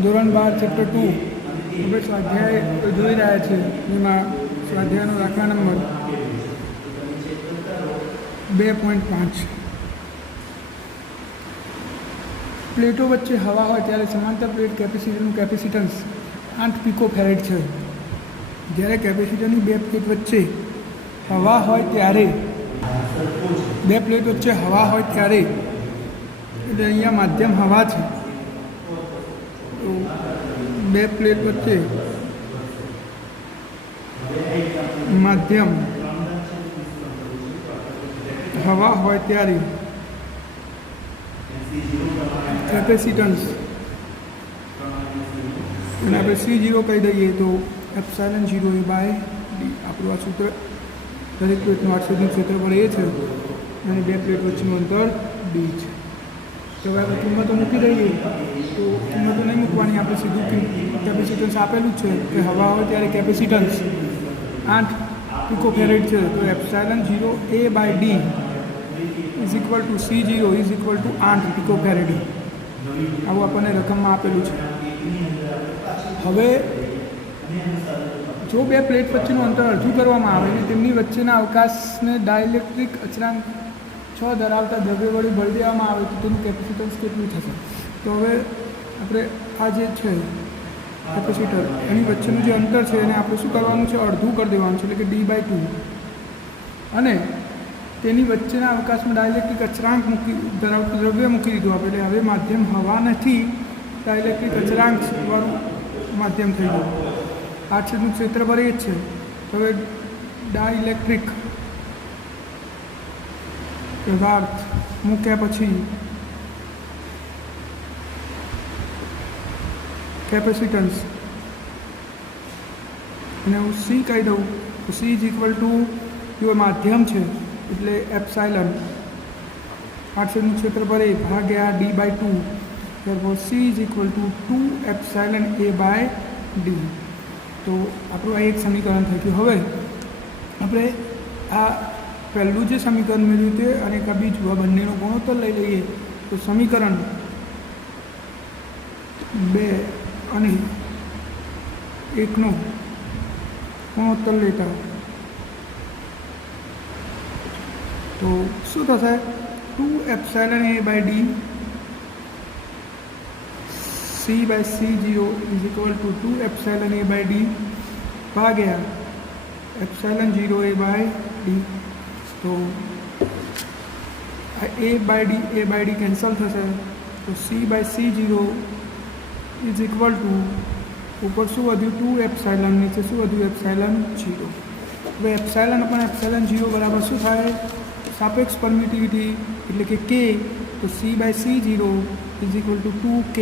ધોરણ 12 ચેપ્ટર 2 આપણે સ્વાધ્યાય જોઈ રહ્યા છીએ। એમાં સ્વાધ્યાયનો દાખલા નંબર 2.5 પ્લેટો વચ્ચે હવા હોય ત્યારે સમાંતર પ્લેટ કેપેસિટરનું કેપેસિટન્સ 8 પીકોફેરેડ છે। જ્યારે કેપેસિટરની બે પ્લેટ વચ્ચે હવા હોય ત્યારે એટલે અહીંયા માધ્યમ હવા છે, તો બે પ્લેટ વચ્ચે માધ્યમ હવા હોય ત્યારે કેપેસિટન્સ અને આપણે C0 કહી દઈએ તો એપ્સાઇલન 0 A બાય ડી। આપણું આ સૂત્ર દરેક પ્લેટનું 800 ક્ષેત્રફળ એ છે અને બે પ્લેટ વચ્ચેનું અંતર ડી છે। તો હવે આપણે કિંમતો મૂકી દઈએ તો કિંમતો નહીં મૂકવાની, આપણે સીધું કેપેસિટન્સ આપેલું જ છે કે હવા હોય ત્યારે કેપેસિટન્સ 8 પીકોફેરેડ છે, તો epsilon 0 A by D is equal to C0 is equal to 8 picofarad. આવું આપણને રકમમાં આપેલું છે। હવે જો બે પ્લેટ વચ્ચેનું અંતર અડધું કરવામાં આવે અને તેમની વચ્ચેના અવકાશને ડાયલેક્ટ્રિક અચળાંક 6 ધરાવતા દ્રવ્ય વડે ભરી દેવામાં આવે તો તેનું કેપેસિટન્સ કેટલું થશે? તો હવે આપણે આ જે છે કેપેસિટર એની વચ્ચેનું જે અંતર છે એને આપણે શું કરવાનું છે? અડધું કરી દેવાનું છે, એટલે કે D/2, અને તેની વચ્ચેના અવકાશમાં ડાયલેક્ટ્રિક અચળાંક ધરાવતું દ્રવ્ય મૂકી દીધું આપણે। એટલે હવે માધ્યમ હવા નથી, ડાયલેક્ટ્રિક અચળાંકવાળું માધ્યમ થઈ ગયું। 800 ક્ષેત્રફળ એ જ છે। હવે ડાયલેક્ટ્રિક પદાર્થ મૂક્યા પછી કેપેસિટન્સ અને હું C કહી દઉં તો C ઇઝ ઇક્વલ ટુ જો માધ્યમ છે એટલે એપ્સાઇલન 800 ક્ષેત્રફળ એ ભાગ્યા D/2, therefore C is equal to 2 epsilon A by D. તો આપણું આ એક સમીકરણ થઈ ગયું। હવે આપણે આ પહેલું જે સમીકરણ મેળવ્યું તે અને એક આ બીજું, આ બંનેનો ગુણોત્તર લઈ લઈએ તો સમીકરણ 2 અને 1નો ગુણોત્તર લેતા તો શું થશે? 2 epsilon A by D C by C0 is equal to 2 epsilon A by D ભાગ્યા એપ્સાઇલન 0 A બાય ડી। તો A બાય ડી કેન્સલ થશે, તો C by C0 is equal to ઉપર શું વધ્યું? 2 એપ્સાઇલન, નીચે શું વધ્યું? એપ્સાઇલન 0। હવે એપ્સાઇલન પણ એપ્સાઇલન 0 બરાબર શું થાય? સાપેક્ષ પરમિટિવિટી એટલે કે K, તો C by C0 is equal to 2K,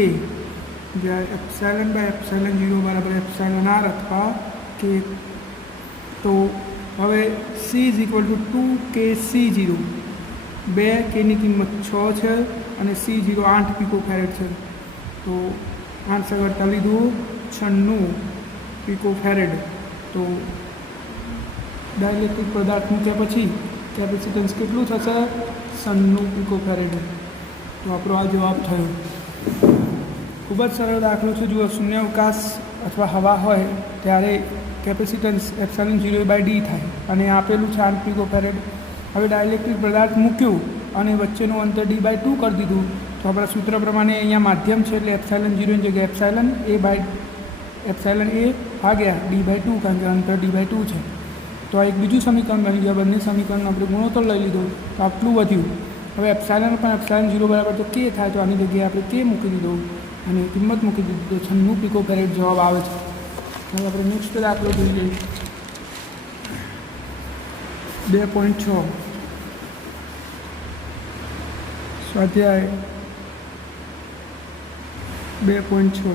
જ્યાં એપ્સાઇલન બાય એપ્સાઇલન 0 બરાબર એપ્સાઇલન R અથવા K। તો હવે C is equal two 2KC0, 2 Kની કિંમત 6 છે અને C0 8 પીકોફેરેડ છે, તો 8 સગડતા લીધું 96 પીકોફેરેડ। તો ડાયલેક્ટ્રિક પદાર્થ મૂક્યા પછી કેપેસિટન્સ કેટલું થશે? 96 પીકોફેરેડ। તો આપણો આ જવાબ થયો। ખૂબ જ સરળ દાખલો છે। જુઓ, શૂન્યાવકાશ અથવા હવા હોય ત્યારે કેપેસિટન્સ એપ્સાઇલન 0 બાય ડી થાય અને આપેલું છે 8 પીકોફેરેડ। હવે ડાયલેક્ટ્રિક પદાર્થ મૂક્યું અને વચ્ચેનું અંતર D/2 કરી દીધું, તો આપણા સૂત્ર પ્રમાણે અહીંયા માધ્યમ છે એટલે એપ્સાઇલન 0ની જગ્યાએ એપ્સાઇલન A ભાગ્યા D/2, કારણ કે અંતર D/2 છે। તો આ એક બીજું સમીકરણ બની ગયું। બંને સમીકરણ આપણે ગુણોત્તર લઈ લીધો તો આટલું વધ્યું। હવે એપ્સાઇલન પણ એપ્સાઇલન 0 બરાબર તો K થાય, તો આની જગ્યાએ આપણે K મૂકી દીધો અને કિંમત મૂકી દીધી, તો 96 પીકોફેરેડ જવાબ આવે છે। હવે આપણે નેક્સ્ટ દાખલો જોઈએ 2.6 સ્વાધ્યાય 2.6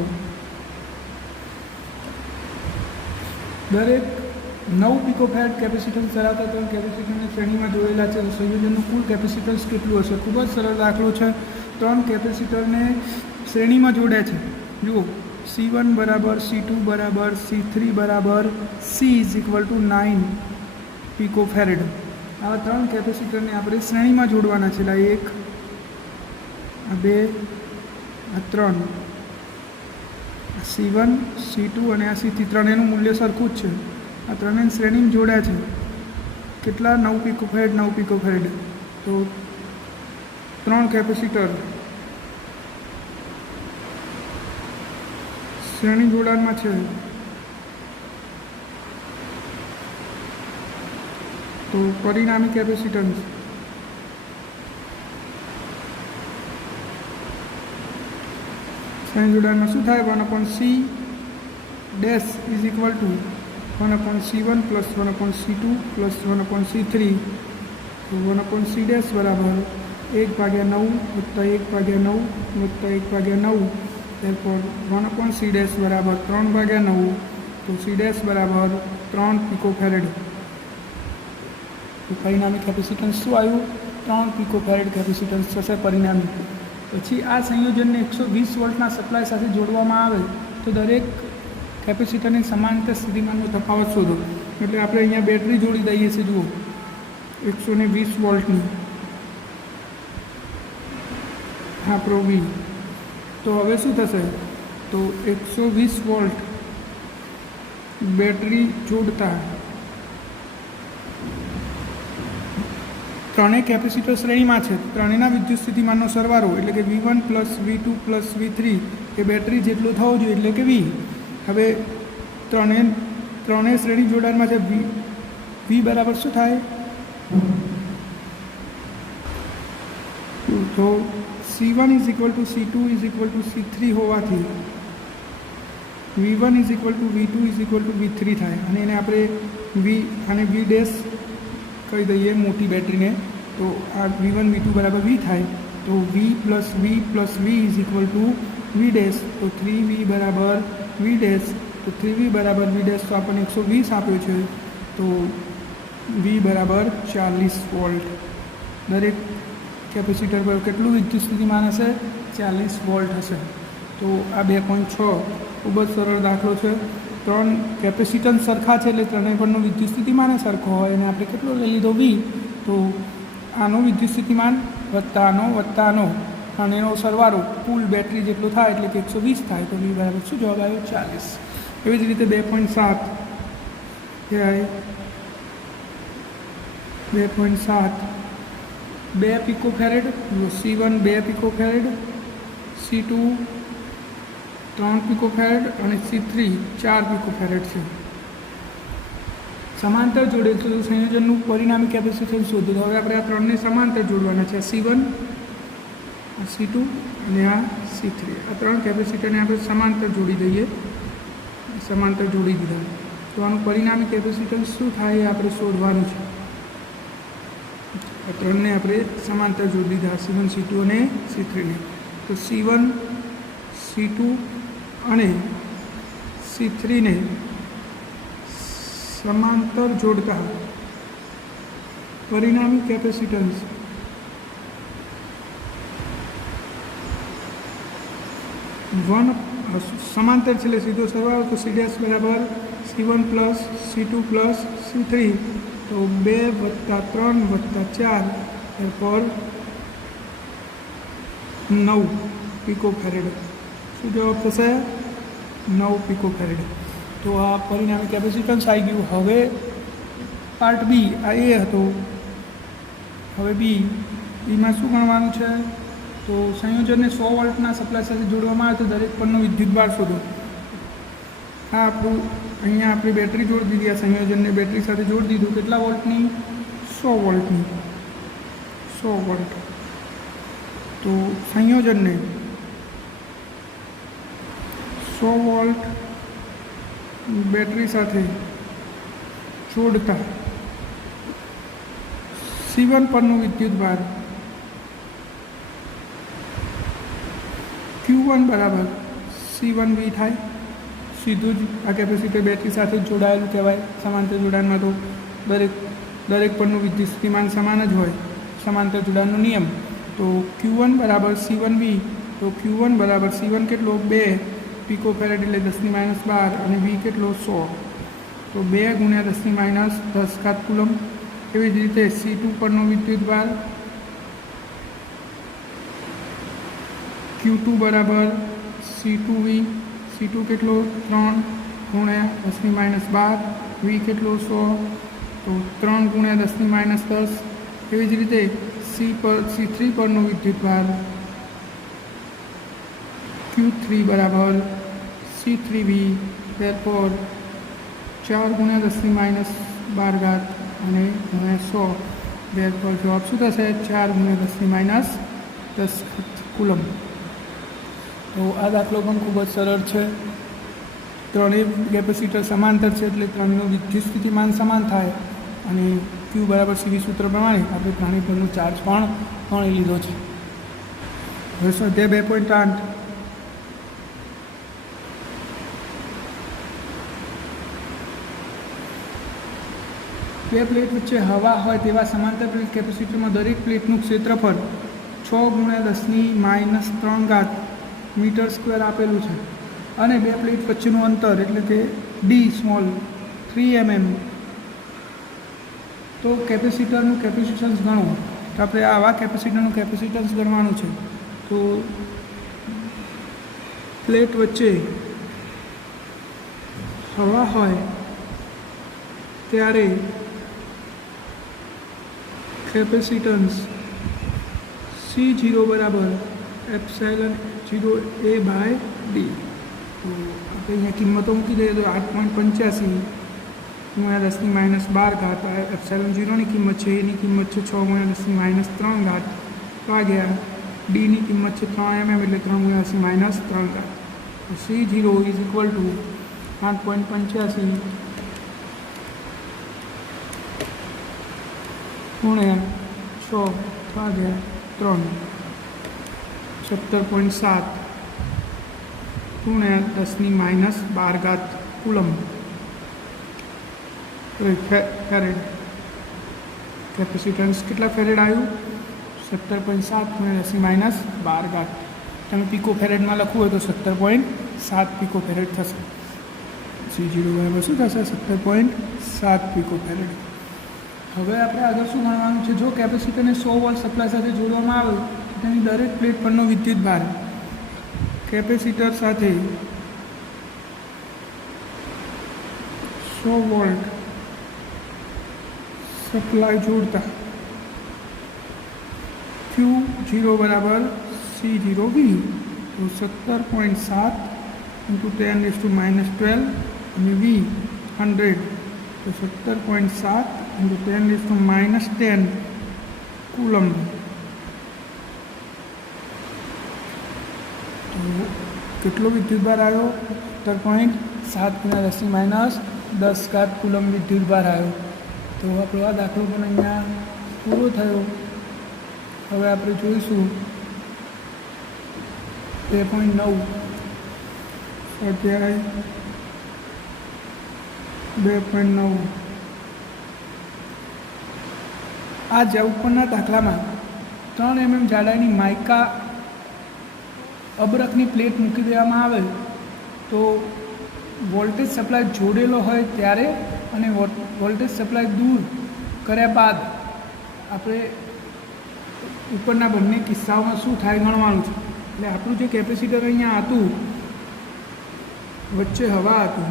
દરેક 9 પીકોફેરેડ કેપેસિટન્સ ધરાવતા 3 કેપેસિટરની શ્રેણીમાં જોડેલા છે, સંયોજનનું કુલ કેપેસિટન્સ કેટલું હશે? ખૂબ જ સરળ દાખલો છે। 3 કેપેસિટરને શ્રેણીમાં જોડ્યા છે। જુઓ, C1 બરાબર C2 બરાબર C3 બરાબર C ઇઝ ઇક્વલ ટુ 9 પીકોફેરેડ। આવા 3 કેપેસિટરને આપણે શ્રેણીમાં જોડવાના છે। 1 2 3 આ C1 C2 અને આ C3 ત્રણેયનું મૂલ્ય સરખું જ છે. આ ત્રણેય શ્રેણીમાં જોડ્યા છે. કેટલા? 9 પિકોફેરેડ 9 પિકોફેરેડ. તો 3 કેપેસિટર શ્રેણી જોડાણમાં છે. તો પરિણામી કેપેસિટન્સ શ્રેણી જોડાણમાં શું થાય? 1/c dash is equal two 1/c1 plus 1/c2 plus 1/c3. તો 1/c ડેશ બરાબર 1/9 વત્તા 1/9 વત્તા 1/9. therefore 1/c ડેશ બરાબર 3/9. તો c ડેશ બરાબર 3 પિકોફેરેડ. તો પરિણામી કેપેસિટન્સ શું આવ્યું? 3 પિકોફેરેડ કેપેસિટન્સ થશે પરિણામી. પછી આ સંયોજનને 120 વોલ્ટના સપ્લાય સાથે જોડવામાં આવે તો દરેક કેપેસિટરની સમાંતર સ્થિતિમાનનો તફાવત શોધો. એટલે આપણે અહીંયા બેટરી જોડી દઈએ છીએ. જુઓ 120 વોલ્ટની હા પ્રો વી. તો હવે શું થશે? તો 120 વોલ્ટ બેટરી જોડતા ત્રણેય કેપેસિટર શ્રેણીમાં છે. ત્રણેયના વિદ્યુત સ્થિતિમાનનો સરવાળો એટલે કે V1 plus V2 plus V3 એ બેટરી જેટલો થવો જોઈએ એટલે કે V. હવે ત્રણેય શ્રેણી જોડાણમાં છે. V બરાબર શું થાય? તો C1 is equal two C2 is equal two C3 હોવાથી V1 is equal two V2 is equal two V3 થાય. અને એને આપણે V ડેશ કહી દઈએ મોટી બેટરીને. તો આ V1 V2 બરાબર V થાય. તો V plus V is equal two V dash. તો 3V બરાબર V ડેશ. તો 3V બરાબર V ડેશ. તો આપણને 120 આપ્યો છે. તો V બરાબર 40 વોલ્ટ. દરેક કેપેસિટર પર કેટલું વિદ્યુત સ્થિતિમાન હશે? 40 વોલ્ટ હશે. તો આ 2.6 ખૂબ જ સરળ દાખલો છે. 3 કેપેસિટન્સ સરખા છે એટલે ત્રણેય પરનો વિદ્યુત સ્થિતિમાન સરખો હોય. અને આપણે કેટલો લઈ લીધો? V. તો આનો વિદ્યુત સ્થિતિમાન વત્તા આનો અને એનો સરવાળો કુલ બેટરી જેટલો થાય એટલે કે 120 થાય. તો V બરાબર શું જવાબ આવ્યો? 40. એવી જ રીતે 2.7 2 પિકોફેરેડ. C1 2 પિકોફેરેડ, C2 3 પિકોફેરેડ અને C3 4 પિકોફેરેડ છે. સમાંતર જોડેલ છે. સંયોજનનું પરિણામી કેપેસિટન્સ શોધો. હવે આપણે આ ત્રણને સમાંતર જોડવાના છે. C1 આ C2 અને આ C3. આ ત્રણ કેપેસિટરને આપણે સમાંતર જોડી દઈએ. સમાંતર જોડી દીધા. તો આનું પરિણામી કેપેસિટન્સ શું થાય એ આપણે શોધવાનું છે. આ ત્રણને આપણે સમાંતર જોડી દીધા. C1 C2 અને C3ને. તો C1 C2 અને C3ને સમાંતર જોડતા પરિણામી કેપેસિટન્સ સમાંતર છે એટલે સીધો સરવાળો. તો C ડેશ બરાબર C1 plus C2 plus C3. તો 2 વત્તા 3 વત્તા 4 એરપોર 9 પિકોફેરેડ. શું જવાબ થશે? 9 પિકોફેરેડ. તો આ પરિણામી કેપેસિટન્સ આવી ગયું. હવે પાર્ટ બી. આ એ હતો. હવે બીમાં શું ગણવાનું છે? તો સંયોજનને 100 વોલ્ટના સપ્લાય સાથે જોડવામાં આવે તો દરેક પરનો વિદ્યુતભાર શોધો. આ આપણું અહીંયા આપણી બેટરી જોડી દીધી. આ સંયોજનને બેટરી સાથે જોડી દીધું. કેટલા વોલ્ટની? 100 વોલ્ટની. 100 વોલ્ટ. તો સંયોજનને 100 વોલ્ટ બેટરી સાથે જોડતા C1 પરનો વિદ્યુતભાર Q1 બરાબર C1V થાય. સીધું જ આ કેપેસિટર બેટરી સાથે જોડાયેલું કહેવાય. સમાંતર જોડાણમાં તો દરેક પરનું વિદ્યુત સ્થિતિમાન સમાન જ હોય. સમાંતર જોડાણનો નિયમ. તો Q1 બરાબર C1V. તો Q1 બરાબર C1 કેટલો? 2 પિકોફેરેડ એટલે 10⁻12 અને V કેટલો? 100. તો 2 ગુણ્યા 10⁻10 કુલમ. એવી જ રીતે C2 પરનો વિદ્યુતભાર Q2 બરાબર C2V. C2 કેટલો 3 ગુણ્યા 10⁻12 V કેટલો 100 તો 3 ગુણ્યા 10⁻10 એવી જ રીતે C3 પરનો વિદ્યુતભાર Q3 બરાબર C3V therefore 4 ગુણ્યા 10⁻12 અને ગુણ્યા 100 therefore જવાબ શું થશે 4 ગુણ્યા 10⁻10 કુલમ। તો આ દાખલો પણ ખૂબ જ સરળ છે। ત્રણેય કેપેસિટર સમાંતર છે એટલે ત્રણનું વિદ્યુત સ્થિતિમાન સમાન થાય અને Q બરાબર CV સૂત્ર પ્રમાણે આપણે ત્રણેય પરનો ચાર્જ પણ ગણી લીધો છે। હવે સ્વાધ્યાય 2.8 બે પ્લેટ વચ્ચે હવા હોય તેવા સમાંતર પ્લેટ કેપેસિટરમાં દરેક પ્લેટનું ક્ષેત્રફળ 6 ગુણ્યા 10⁻³ મીટર સ્ક્વેર આપેલું છે અને બે પ્લેટ વચ્ચેનું અંતર એટલે કે ડી સ્મોલ 3 mm। તો કેપેસિટરનું કેપેસિટન્સ ગણો તો આપણે આવા કેપેસિટરનું કેપેસિટન્સ ગણવાનું છે। તો પ્લેટ વચ્ચે હવા હોય ત્યારે કેપેસિટન્સ C0 બરાબર ε0A/d। તો આપણે અહીંયા કિંમતો મૂકી દઈએ તો 8.85 ગુણ્યા 10⁻12 ε0ની કિંમત છે, એની કિંમત છે 6 ગુણ્યા 10⁻³ ભાગ્યા ડીની કિંમત છે 3 mm એટલે 3 ગુણ્યા 10⁻³ તો C0 ઇઝ ઇક્વલ ટુ 8.85 ગુણ્યા 6 ભાગ્યા 3 17.7 ગુણ્યા 10⁻12 કુલમ ફેરેડ। કેપેસિટન્સ કેટલા ફેરેડ આવ્યું 17.7 ગુણ્યા 10⁻12। તમે પીકો ફેરેડમાં લખવું હોય તો 17.7 પીકો ફેરેડ થશે। C0 બરાબર શું થશે 17.7 પીકો ફેરેડ। હવે આપણે આગળ શું ગણવાનું છે જો કેપેસિટરને 100 વોલ્ટ સપ્લાય સાથે જોડવામાં આવે તો તેની દરેક પ્લેટ પરનો વિદ્યુતભાર કેપેસિટર સાથે 100 વોલ્ટ સપ્લાય જોડતા Q0 બરાબર C0V તો 17.7 × 10⁻12 અને V 100 તો 17.7 × 10⁻10 કુલમ। તો કેટલો વિદ્યુતભાર આવ્યો 17.7 × 10⁻10 કુલમ વિદ્યુતભાર આવ્યો। તો આપણો આ દાખલો પણ અહીંયા પૂરો થયો। હવે આપણે જોઈશું 2.9 સ્વાધ્યાય 2.9 આ જે ઉપરના દાખલામાં 3 mm જાડાઈની માઇકા અબરખની પ્લેટ મૂકી દેવામાં આવે તો વોલ્ટેજ સપ્લાય જોડેલો હોય ત્યારે અને વોલ્ટેજ સપ્લાય દૂર કર્યા બાદ આપણે ઉપરના બંને કિસ્સાઓમાં શું થાય ગણવાનું છે। એટલે આપણું જે કેપેસિટર અહીંયા હતું વચ્ચે હવા હતું,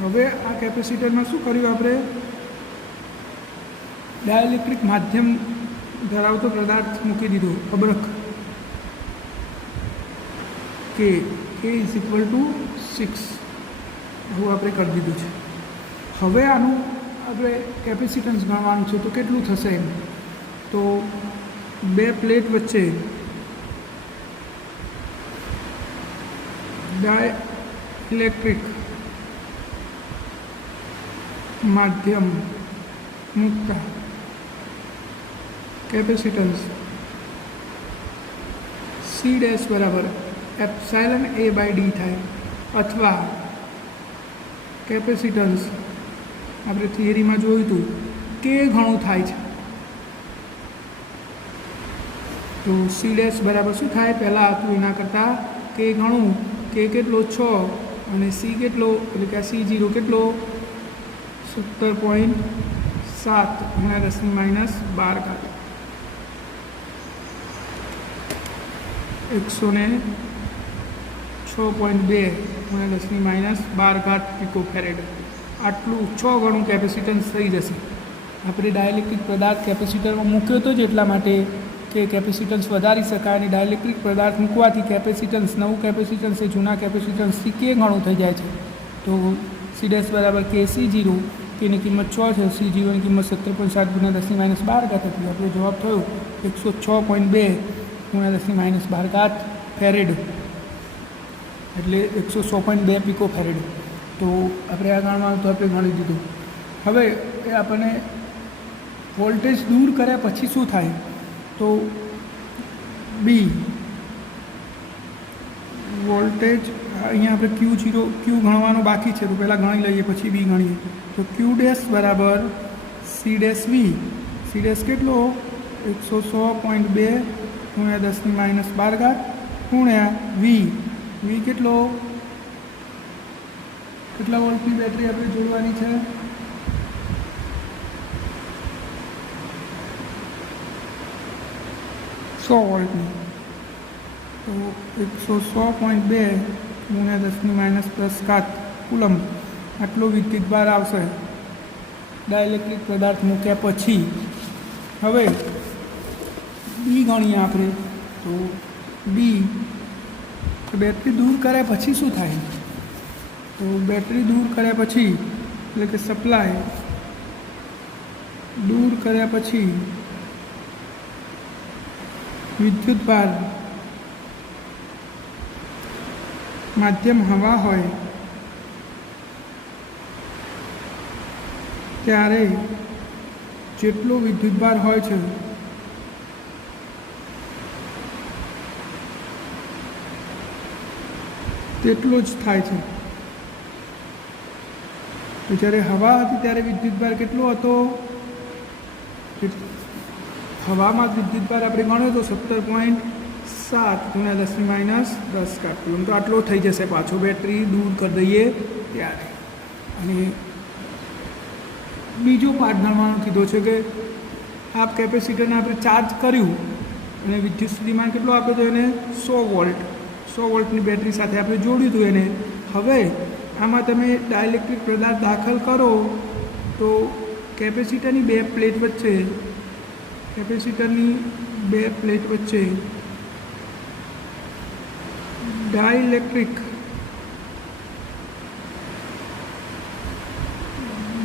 હવે આ કેપેસિટરમાં શું કર્યું આપણે ડાયલેક્ટ્રિક માધ્યમ ધરાવતો પદાર્થ મૂકી દીધો અબરખ કે ઇઝ ઇક્વલ ટુ 6 આવું આપણે કરી દીધું છે। હવે આનું આપણે કેપેસિટન્સ ગણવાનું છે તો કેટલું થશે એમ તો બે પ્લેટ વચ્ચે ડાયલેક્ટ્રિક માધ્યમ મૂકતા કેપેસિટન્સ C' બરાબર ε0A/d થાય અથવા કેપેસિટન્સ આપણે થિયરીમાં જોયું હતું કે ઘણું થાય છે તો C' બરાબર શું થાય પહેલાં હતું એના કરતાં કે ઘણું કે કેટલો 6 અને C કેટલો એટલે કે C0 કેટલો 17.7 ગુણ્યા 10⁻12 106 6.2 × 10⁻12 પીકો ફેરેડ આટલું 6 ગણું કેપેસિટન્સ થઈ જશે. આપણે ડાયલેક્ટ્રિક પદાર્થ કેપેસિટરમાં મૂક્યો તો જ એટલા માટે કે કેપેસિટન્સ વધારી શકાય, અને ડાયલેક્ટ્રિક પદાર્થ મૂકવાથી કેપેસિટન્સ નવું કેપેસિટન્સ એ જૂના કેપેસિટન્સથી કે ગણું થઈ જાય છે. તો સી ડેશ બરાબર KC0, કેની કિંમત 6 છે, C0ની કિંમત 17.7 × 10⁻12 હતી. આપણો જવાબ થયો 106.2 × 10⁻12 ફેરેડ, એટલે 106.2 પીકો ફેરેડ. તો આપણે આ ગણવાનું તો આપણે ગણી દીધું. હવે એ આપણને વોલ્ટેજ દૂર કર્યા પછી શું થાય, તો બી વોલ્ટેજ અહીંયા આપણે Q0 ગણવાનો બાકી છે, તો પહેલાં ગણી લઈએ પછી બી ગણીએ. તો Q ડેશ બરાબર સી ડેશ વી. સી ડેશ કેટલો 106.2 × 10⁻12 ગુણ્યા વી. વી કેટલા વોલ્ટની બેટરી આપણે જોડવાની છે, 100 વોલ્ટની. તો 106.2 × 10⁻10 કુલમ આટલો વિદ્યુતભાર આવશે ડાયલેક્ટ્રિક પદાર્થ મૂક્યા પછી. હવે બી ગણીએ આપણે. તો બી બેટરી દૂર કર્યા પછી શું થાય, તો બેટરી દૂર કર્યા પછી એટલે કે સપ્લાય દૂર કર્યા પછી વિદ્યુતભાર માધ્યમ હવા હોય ત્યારે જેટલો વિદ્યુતભાર હોય છે તેટલો જ થાય છે. જ્યારે હવા હતી ત્યારે વિદ્યુતભાર કેટલો હતો, હવામાં વિદ્યુતભાર આપણે ગણ્યો તો 17.7 × 10⁻10 કુલમ. તો આટલો થઈ જશે પાછો બેટરી દૂર કરી દઈએ ત્યારે. અને બીજો પાર્ટ ગણવાનો કીધો છે કે આ કેપેસિટરને આપણે ચાર્જ કર્યું અને વિદ્યુત સ્થિતિમાન કેટલો આપ્યો તો એને 100 વોલ્ટની બેટરી સાથે આપણે જોડ્યું હતું એને. હવે આમાં તમે ડાયલેક્ટ્રિક પદાર્થ દાખલ કરો તો કેપેસિટરની બે પ્લેટ વચ્ચે ડાઇલેક્ટ્રિક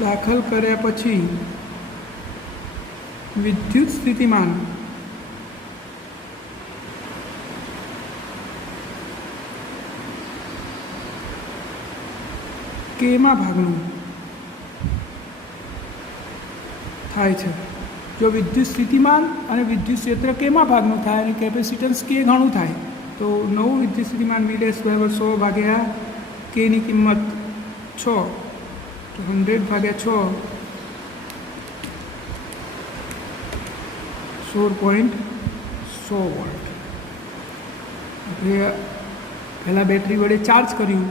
દાખલ કર્યા પછી વિદ્યુત સ્થિતિમાન કેમાં ભાગનું થાય છે. જો વિદ્યુત સ્થિતિમાન અને વિદ્યુત ક્ષેત્ર કેમાં ભાગનું થાય અને કેપેસિટન્સ કે ઘણું થાય, તો નવું વિદ્યુત સ્થિતિમાન વી ડેશ બરાબર 100 ભાગ્યા કેની કિંમત 6, તો 100 ભાગ્યા 6 16.100 વોલ્ટ. આપણે પહેલાં બેટરી વડે ચાર્જ કરીને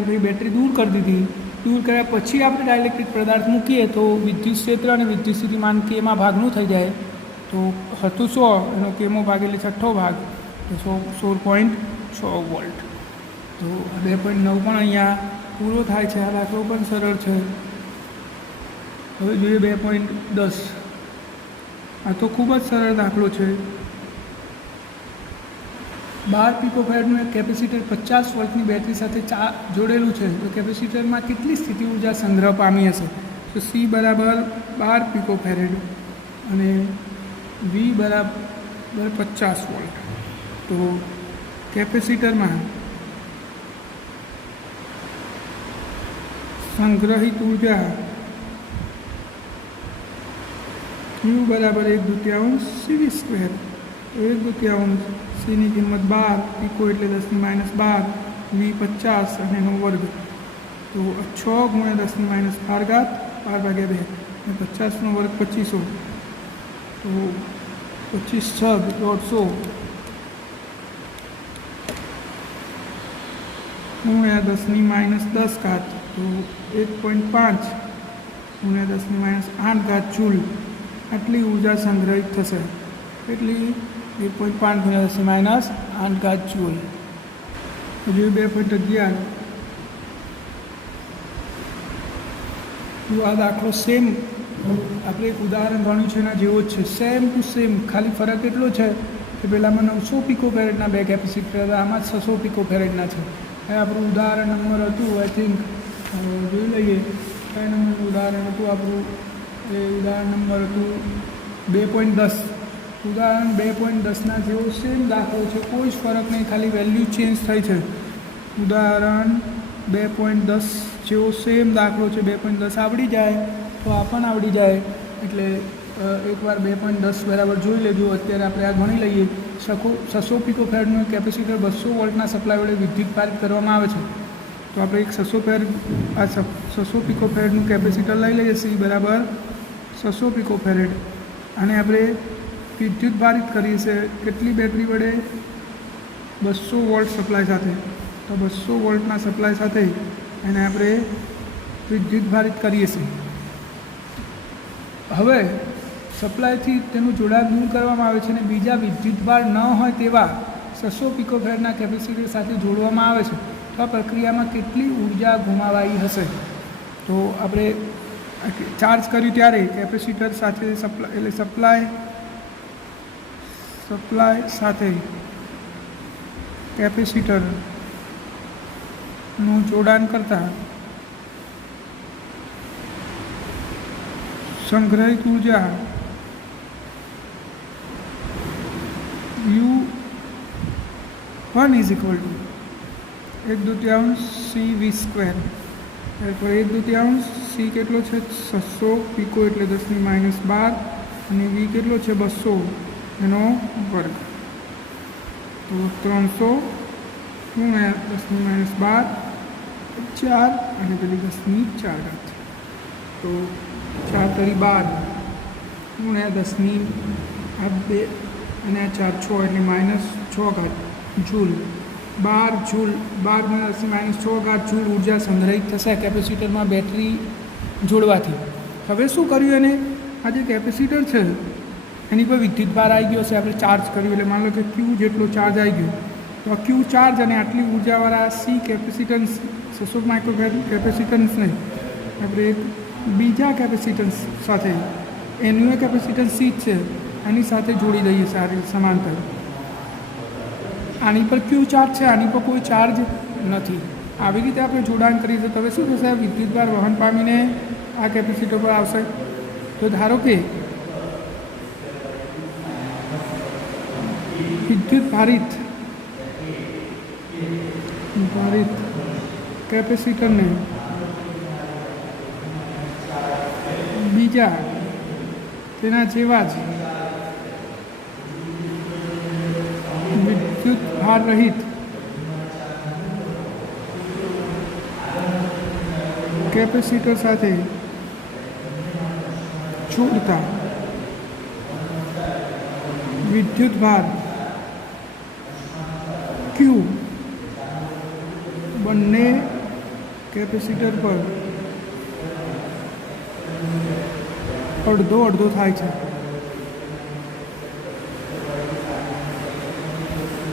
પછી બેટરી દૂર કરી દીધી. દૂર કર્યા પછી આપણે ડાયલેક્ટ્રિક પદાર્થ મૂકીએ તો વિદ્યુત ક્ષેત્ર અને વિદ્યુત સ્થિતિમાન કેમાં ભાગનું થઈ જાય. તો હતું 100, એનો કેમો ભાગ એટલે છઠ્ઠો ભાગ, તો 16.6 વોલ્ટ. તો 2.9 પણ અહીંયા પૂરો થાય છે. આ દાખલો પણ સરળ છે. હવે જોઈએ 2.10. આ તો ખૂબ જ સરળ દાખલો છે. 12 પીકો ફેરેડનું એક કેપેસિટર 50 વોલ્ટની બેટરી સાથે જોડેલું છે. તો કેપેસિટરમાં કેટલી સ્થિતિ ઉર્જા સંગ્રહ પામી હશે, તો સી બરાબર 12 પીકો ફેરેડ અને વી બરાબર 50 વોલ્ટ. તો કેપેસિટરમાં સંગ્રહિત ઉર્જા ક્યુ બરાબર 1/2 CV². 1/2 સીની કિંમત 12, પીકો એટલે 10⁻12, વી 50 અને એનો વર્ગ. તો 6 × 10⁻12 12/2 અને 50નો વર્ગ 2500. તો 25 × 6 1/10⁻10. તો 1.5 × 10⁻8 જૂલ આટલી ઉર્જા સંગ્રહિત થશે. એટલી 1.5 × 10⁻8 જૂલ. હજુ 2.11 આ દાખલો સેમ આપણે એક ઉદાહરણ ગણ્યું છે એના જેવો જ છે, સેમ ટુ સેમ. ખાલી ફરક એટલો છે કે પહેલાંમાં 900 પિકોફેરેડના 2 કેપેસિટર હતા, આમાં 600 પિકોફેરેડના છે. હવે આપણું ઉદાહરણ નંબર હતું, આઈ થિંક જોઈ લઈએ કયા નંબરનું ઉદાહરણ હતું આપણું. એ ઉદાહરણ નંબર હતું 2.10. ઉદાહરણ 2.10ના જેવો સેમ દાખલો છે, કોઈ જ ફરક નહીં, ખાલી વેલ્યુ ચેન્જ થઈ છે. ઉદાહરણ 2.10 જેવો સેમ દાખલો છે. 2.10 આવડી જાય તો આ પણ આવડી જાય. એટલે એકવાર 2.10 બરાબર જોઈ લેજો. અત્યારે આપણે આ ગણી લઈએ. 600 પિકોફેરેડનું કેપેસિટર 200 વોલ્ટના સપ્લાય વડે વિદ્યુત પારિત કરવામાં આવે છે. તો આપણે એક 600 પિકોફેરેડનું કેપેસિટર લઈ લઈએ. સી બરાબર 600 પિકોફેરેડ. અને આપણે વિદ્યુત ભારિત કરીએ છીએ કેટલી બેટરી વડે? 200 વોલ્ટ સપ્લાય સાથે. તો 200 વોલ્ટના સપ્લાય સાથે એને આપણે વિદ્યુત ભારિત કરીએ છીએ. હવે સપ્લાયથી તેનું જોડાણ દૂર કરવામાં આવે છે અને બીજા વિદ્યુતભાર ન હોય તેવા 600 પિકોફેરેડના કેપેસિટર સાથે જોડવામાં આવે છે. તો આ પ્રક્રિયામાં કેટલી ઉર્જા ગુમાવાઈ હશે? તો આપણે ચાર્જ કર્યું ત્યારે કેપેસિટર સાથે સપ્લાય સાથે કેપેસિટરનું જોડાણ કરતા સંગ્રહિત ઉર્જા U1 = 1/2 CV². એટલે 1/2 સી કેટલો છે? 600 પિકો એટલે 10⁻12 અને વી કેટલો છે? 200 એનો વર્ગ. તો 300 ગુણ્યા 10⁻12 4 અને પેલી 10⁻4. તો 4 × 12 ગુણ્યા 10⁻2 અને આ 4 6 એટલે -6 જૂલ. 12 જૂલ 12 × 10⁻6 જૂલ ઉર્જા સંગ્રહિત થશે કેપેસિટરમાં બેટરી જોડવાથી. હવે શું કર્યું એને? આ જે કેપેસિટર છે એની પર વિદ્યુતભાર આવી ગયો છે. આપણે ચાર્જ કર્યું એટલે માની લો કે ક્યુ જેટલો ચાર્જ આવી ગયો. તો આ ક્યુ ચાર્જ અને આટલી ઉર્જાવાળા સી કેપેસિટન્સ 600 માઇક્રોફેરેડ કેપેસિટન્સને આપણે એક બીજા કેપેસિટન્સ સાથે એનું કેપેસિટન્સ સી છે એની સાથે જોડી દઈએ સારી સમાંતર. આની પર ક્યુ ચાર્જ છે, આની પર કોઈ ચાર્જ નથી. આવી રીતે આપણે જોડાણ કરીએ તો હવે શું થશે? વિદ્યુતભાર વહન પામીને આ કેપેસિટર પર આવશે. તો ધારો કે વિદ્યુત ભારિત કેપેસિટરને બીજા તેના જેવા જ વિદ્યુત ભાર રહિત કેપેસિટર સાથે જોડતા વિદ્યુત ભાર ક્યુ બંને કેપેસિટર પર અડધો થાય છે.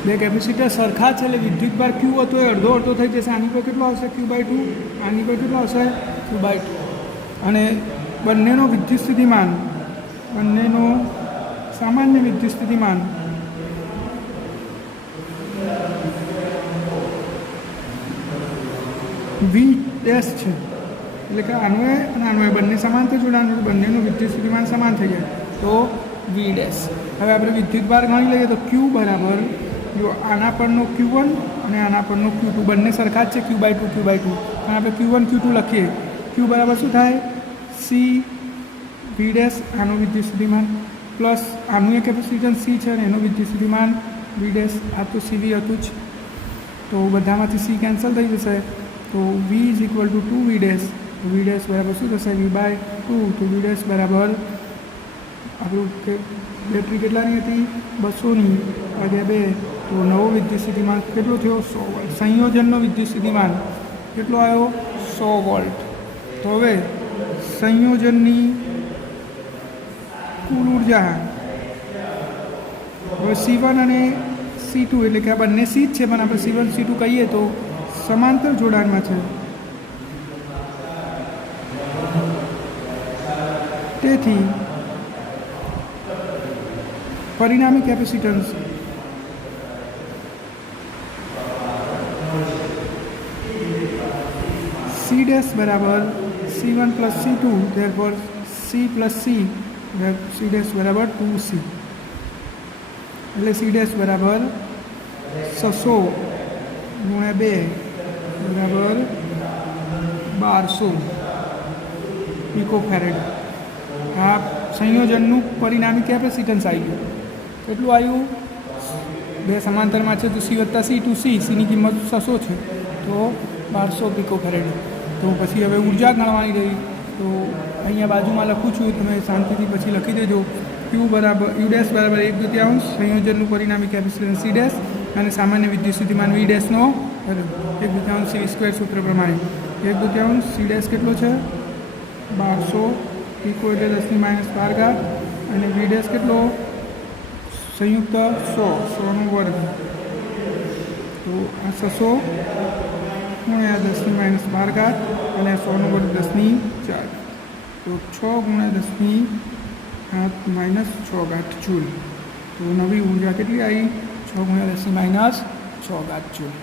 બે કેપેસિટર સરખા છે એટલે વિદ્યુતભાર ક્યુ હતો એ અડધો થઈ જશે. આની પર કેટલો આવશે? Q/2. આની પર કેટલો આવશે? Q/2. અને બંનેનો વિદ્યુત સ્થિતિમાન સામાન્ય વિદ્યુત સ્થિતિમાન V' છે. એટલે કે આનું અને બંને સમાંતર જોડાણ, બંનેનું વિદ્યુત સ્થિતિમાન સમાન થઈ જાય તો V'. હવે આપણે વિદ્યુતભાર ગણી લઈએ તો Q બરાબર જો આના પરનો Q1 અને આના પરનો Q2 બંને સરખા જ છે. Q/2 પણ આપણે Q1 Q2 લખીએ. Q બરાબર શું થાય? CV' આનો વિદ્યુત સ્થિતિમાન પ્લસ આનું એ કેપેસિટન્સ સી છે અને એનું વિદ્યુત સ્થિતિમાન V'. આ તો CV હતું જ, તો બધામાંથી સી કેન્સલ થઈ જશે. તો V = 2V'. તો V' બરાબર શું થશે? V/2. તો V' બરાબર આપણું કે બેટરી કેટલાની હતી? 200ની ભાગ્યા 2. તો નવો વિદ્યુત સ્થિતિમાન કેટલો થયો? 100 વોલ્ટ. સંયોજનનો વિદ્યુત સ્થિતિમાન કેટલો આવ્યો? 100 વોલ્ટ. તો હવે સંયોજનની કુલ ઉર્જા હવે C1 અને C2 C2 એટલે કે આ બંને C જ છે પણ આપણે C1 C2 કહીએ તો સમાંતર જોડાણમાં છે. તેથી પરિણામી કેપેસિટન્સ C ડેશ બરાબર C1 plus C2, therefore C plus C dash બરાબર 2C. એટલે C ડેશ બરાબર 600 ગુણ્યા 2 બરાબર 1200 પિકોફેરેડ. આ સંયોજનનું પરિણામી કેપેસિટન્સ આવી ગયું. કેટલું આવ્યું? બે સમાંતરમાં છે તો C વત્તા C 2C, Cની કિંમત 600 છે તો 1200 પિકોફેરેડ. તો પછી હવે ઉર્જા ગણવાની રહી તો અહીંયા બાજુમાં લખું છું, તમે શાંતિથી પછી લખી દેજો. યુ ડેશ બરાબર 1/2 સંયોજનનું પરિણામી કેપેસિટન્સ C ડેશ અને સામાન્ય વિદ્યુત સ્થિતિમાન V ડેશનો 1/2 C² સૂત્ર પ્રમાણે 1/2 C ડેશ કેટલો છે? 1200 પિકો એટલે 10⁻12 અને V ડેશ કેટલો? સંયુક્ત 100નો વર્ગ. તો આ 600 ગુણ્યા 10⁻12 અને 100નો વર્ગ 10⁻4 તો 6 ગુણ્યા 10⁻6 જૂલ. તો નવી ઉર્જા કેટલી આવી? 6 ગુણ્યા 10⁻6 જૂલ.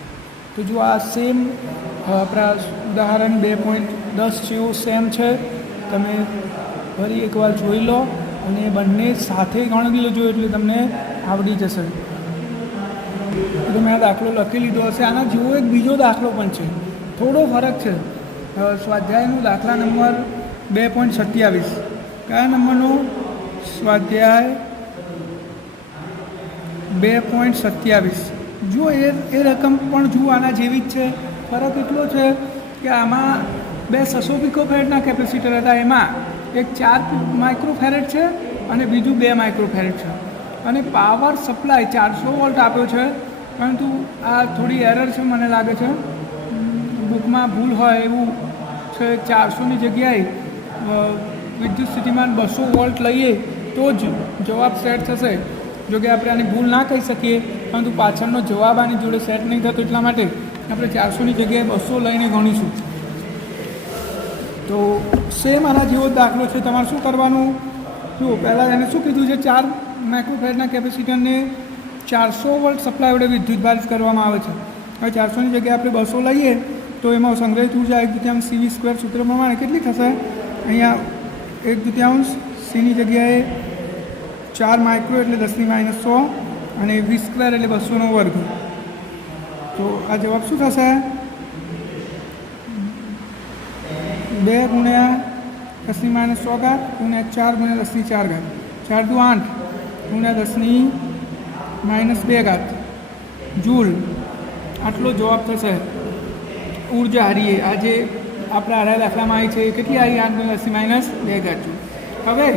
તો જો આ સેમ આપણા ઉદાહરણ 2.10 જેવું સેમ છે. તમે ફરી એકવાર જોઈ લો અને બંને સાથે ગણી લેજો એટલે તમને આવડી જશે. તો મેં આ દાખલો લખી લીધો હશે. આના જેવો એક બીજો દાખલો પણ છે, થોડો ફરક છે. સ્વાધ્યાયનું દાખલા નંબર 2.27. કયા નંબરનો? સ્વાધ્યાય 2.27. જો એ રકમ પણ જુઓ આના જેવી જ છે. ફરક એટલો છે કે આમાં 2 600 પિકોફેરેડના કેપેસિટર હતા, એમાં એક 4 માઇક્રોફેરેડ છે અને બીજું 2 માઇક્રોફેરેડ છે. અને પાવર સપ્લાય 400 વોલ્ટ આપ્યો છે, પરંતુ આ થોડી એરર છે મને લાગે છે, બુકમાં ભૂલ હોય એવું છે. 400ની જગ્યાએ વિદ્યુત સ્થિતિમાન 200 વોલ્ટ લઈએ તો જ જવાબ સેટ થશે. જો કે આપણે આની ભૂલ ના કહી શકીએ, પરંતુ પાછળનો જવાબ આની જોડે સેટ નહીં થતો, એટલા માટે આપણે 400ની જગ્યાએ 200 લઈને ગણીશું. તો સેમ આના જેવો દાખલો છે. તમારે શું કરવાનું? જુઓ, પહેલાં એને શું કીધું છે? 4 માઇક્રોફેરેડના કેપેસિટરને 400 વોલ્ટ સપ્લાય વડે વિદ્યુતભારિત કરવામાં આવે છે. હવે 400ની જગ્યાએ આપણે 200 લઈએ તો એમાં સંગ્રહિત ઉર્જા 1/2 CV² સૂત્ર પ્રમાણે કેટલી થશે? અહીંયા 1/2 Cની જગ્યાએ 4 માઇક્રો એટલે 10⁻100 અને V² એટલે 200નો વર્ગ. તો આ જવાબ શું થશે? 2 ગુણ્યા 10⁻100 ગુણ્યા 4 ગુણ્યા 10⁴ 4 દુ 8 ગુણ્યા 10⁻2 જૂલ. આટલો જવાબ થશે ઉર્જા હારીએ. આ જે આપણા હારા દાખલામાં આવી છે એ કેટલી આવી? 8 ગુણ્યા 10⁻2 જૂલ. હવે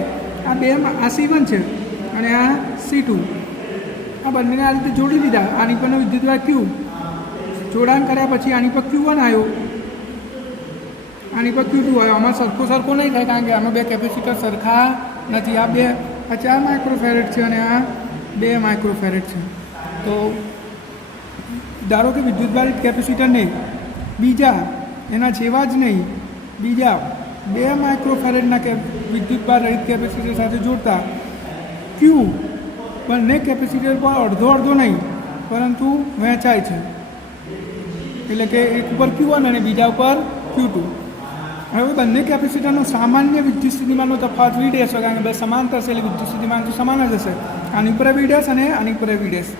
આ C1 છે અને આ C2. આ બંનેને આ રીતે જોડી દીધા. આની પરનો વિદ્યુતભાર Q. જોડાણ કર્યા પછી આની પર Q1 આવ્યો, આની પર Q2 આવ્યો. આમાં સરખો નહીં થાય કારણ કે આમાં 2 કેપેસિટર સરખા નથી. આ 4 માઇક્રોફેરેડ છે અને આ 2 માઇક્રોફેરેડ છે. તો ધારો કે વિદ્યુતભારિત કેપેસિટરને બીજા એના જેવા જ નહીં, બીજા 2 માઇક્રોફેરેડના વિદ્યુતભાર રહિત કેપેસિટર સાથે જોડતા Q બંને કેપેસિટર પર અડધો નહીં પરંતુ વહેંચાય છે. એટલે કે એક ઉપર Q1 અને બીજા ઉપર Q2. હવે બંને કેપેસિટરનો સામાન્ય વિદ્યુત સ્થિતિમાનનો તફાવત V ડેશ હોય, કારણ કે 2 સમાંતર છે એટલે વિદ્યુત સ્થિતિમાન તો સમાન જ હશે. આની ઉપર V ડેશ અને આની ઉપર V ડેશ.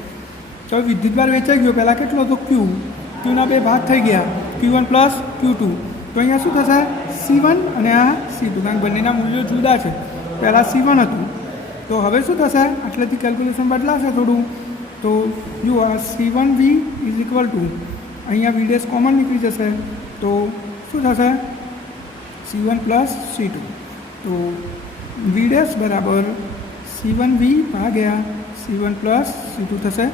તો વિદ્યુતભાર વેચાઈ ગયો. પહેલાં કેટલો હતો? Qના 2 ભાગ થઈ ગયા, Q1 પ્લસ Q2. તો અહીંયા શું થશે? C1 અને આ C2, કારણ કે બંનેના મૂલ્યો જુદા છે. પહેલાં C1 હતું તો હવે શું થશે? આટલેથી કેલ્ક્યુલેશન બદલાશે થોડું. તો જુઓ, આ C1V ઇઝ ઇક્વલ ટુ અહીંયા V ડેશ કોમન નીકળી જશે તો શું થશે? C1 plus C2. તો V ડેશ બરાબર C1V ભાગ્યા C1 પ્લસ C2 થશે.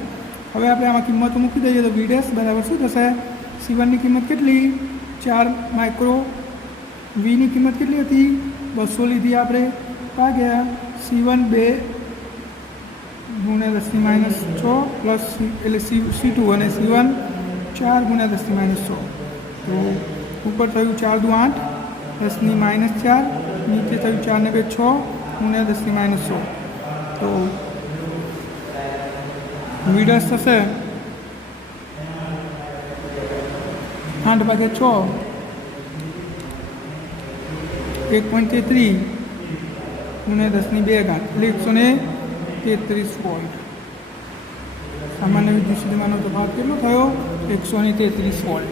હવે આપણે આમાં કિંમતો મૂકી દઈએ તો V ડેશ બરાબર શું થશે? C1ની કિંમત કેટલી? 4 માઇક્રો. Vની કિંમત કેટલી હતી? 200 લીધી આપણે, ભાગ્યા C1 2 ગુણ્યા 10⁻6 પ્લસ એટલે C2 અને C1 4 ગુણ્યા 10⁻6. તો ઉપર થયું 4 દુ 8, 10⁻4, નીચે થયું 4 ને 2 6 ગુણ્યા 10⁻6. તો મીડર્સ થશે 8/6 1.33 ગુણ્યા 10⁻2 એટલે 133 વોલ્ટ. સામાન્ય વિદ્યુત સ્થિતિમાનનો તફાવત કેટલો થયો? 133 વોલ્ટ.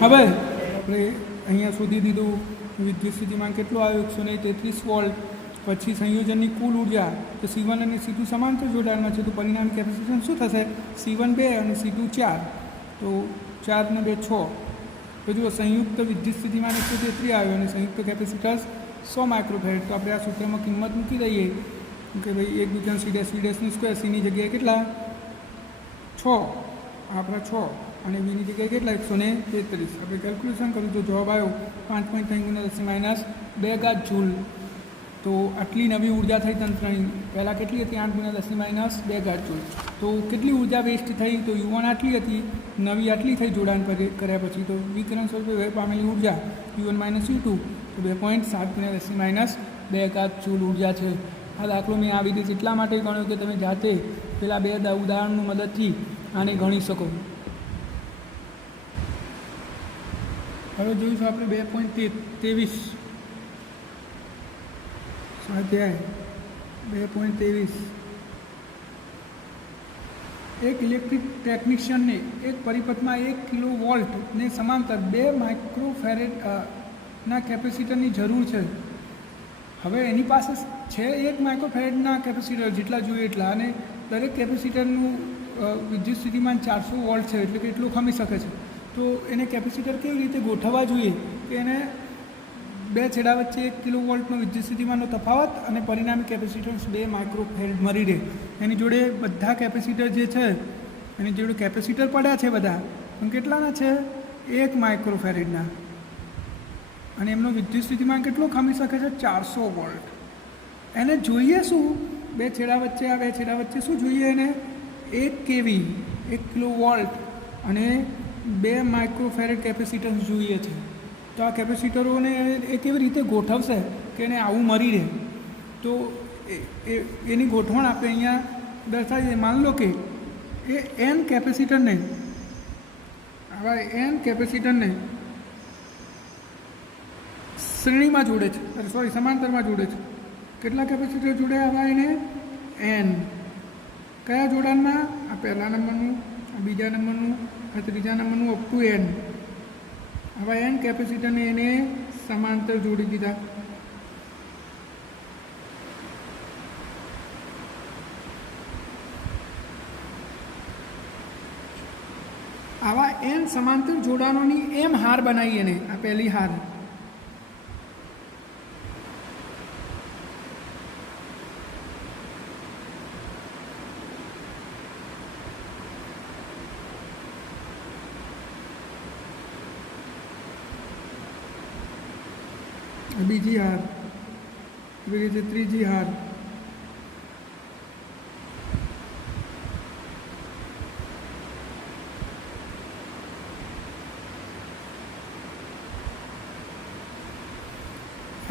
હવે આપણે અહીંયા શોધી દીધું વિદ્યુત સ્થિતિમાન કેટલું આવ્યું? 133 વોલ્ટ. પછી સંયોજનની કુલ ઉર્જા તો C1 અને C2 સમાંતર જોડાણમાં છે, તો પરિણામી કેપેસિટન્સ શું થશે? C1 2 અને C2 4. તો 4 ને 2 6. તો જુઓ સંયુક્ત વિદ્યુત સ્થિતિમાન 133 આવ્યો અને સંયુક્ત કેપેસિટન્સ 100 માઇક્રોફેરેડ. તો આપણે આ સૂત્રમાં કિંમત મૂકી દઈએ કે ભાઈ 1 × C'(C')નું સ્ક્વેર, Cની જગ્યાએ કેટલા? 6, આપણા 6 અને Bની જગ્યાએ કેટલા? 133. આપણે કેલ્ક્યુલેશન કર્યું તો જવાબ આવ્યો 5.3 × 10⁻2 જૂલ. તો આટલી નવી ઉર્જા થઈ તંત્રની. પહેલાં કેટલી હતી? 8 × 10⁻2 જૂલ. તો કેટલી ઉર્જા વેસ્ટ થઈ? તો U1 આટલી હતી, નવી આટલી થઈ જોડાણ કર્યા પછી. તો વિકિરણ સ્વરૂપે વ્યય પામેલી ઉર્જા U1 - U2 તો 2.7 × 10⁻2 જૂલ ઉર્જા છે. આ દાખલો મેં આવી રીતે એટલા માટે ગણ્યો કે તમે જાતે પેલા 2 ઉદાહરણની મદદથી આને ગણી શકો. હવે જોઈશું આપણે 2.23 સ્વાધ્યાય 2.23. એક ઇલેક્ટ્રિક ટેકનિશિયનને એક પરિપથમાં 1 કિલોવોલ્ટને સમાંતર 2 માઇક્રોફેરેડ ના કેપેસિટરની જરૂર છે. હવે એની પાસે છે 1 માઇક્રોફેરેડના કેપેસિટર જેટલા જોઈએ એટલા, અને દરેક કેપેસિટરનું વિદ્યુત સ્થિતિમાન 400 વોલ્ટ છે, એટલે કે એટલું ખમી શકે છે. તો એને કેપેસિટર કેવી રીતે ગોઠવવા જોઈએ કે એને 2 છેડા વચ્ચે 1 કિલોવોલ્ટનો વિદ્યુત સ્થિતિમાનનો તફાવત અને પરિણામી કેપેસિટન્સ 2 માઇક્રોફેરેડ મળી રહે. એની જોડે બધા કેપેસિટર જે છે એની જોડે કેપેસિટર પડ્યા છે બધા, પણ કેટલાના છે? 1 માઇક્રોફેરેડના. અને એમનો વિદ્યુત સ્થિતિમાન કેટલો ખમી શકે છે? 400 વોલ્ટ. એને જોઈએ શું? 2 છેડા વચ્ચે, આ 2 છેડા વચ્ચે શું જોઈએ એને? 1 kV 1 કિલોવોલ્ટ અને 2 માઇક્રોફેરેડ કેપેસિટન્સ જોઈએ છે. તો આ કેપેસિટરોને એ કેવી રીતે ગોઠવશે કે એને આવું મળી રહે? તો એની ગોઠવણ આપણે અહીંયા દર્શાવીએ. માન લો કે એ N કેપેસિટરને, આવા N કેપેસિટરને શ્રેણીમાં જોડે છે, સમાંતરમાં જોડે છે. કેટલા કેપેસિટર જોડે આવા એને? N. કયા જોડાણમાં? આ પહેલા નંબરનું, આ બીજા નંબરનું, આ ત્રીજા નંબરનું અપ ટુ N. આવા N કેપેસિટરને એને સમાંતર જોડી દીધા. આવા N સમાંતર જોડાણોની એમ હાર બનાવી એને. આ પહેલી હાર. બીજી હાર, એવી રીતે ત્રીજી હાર.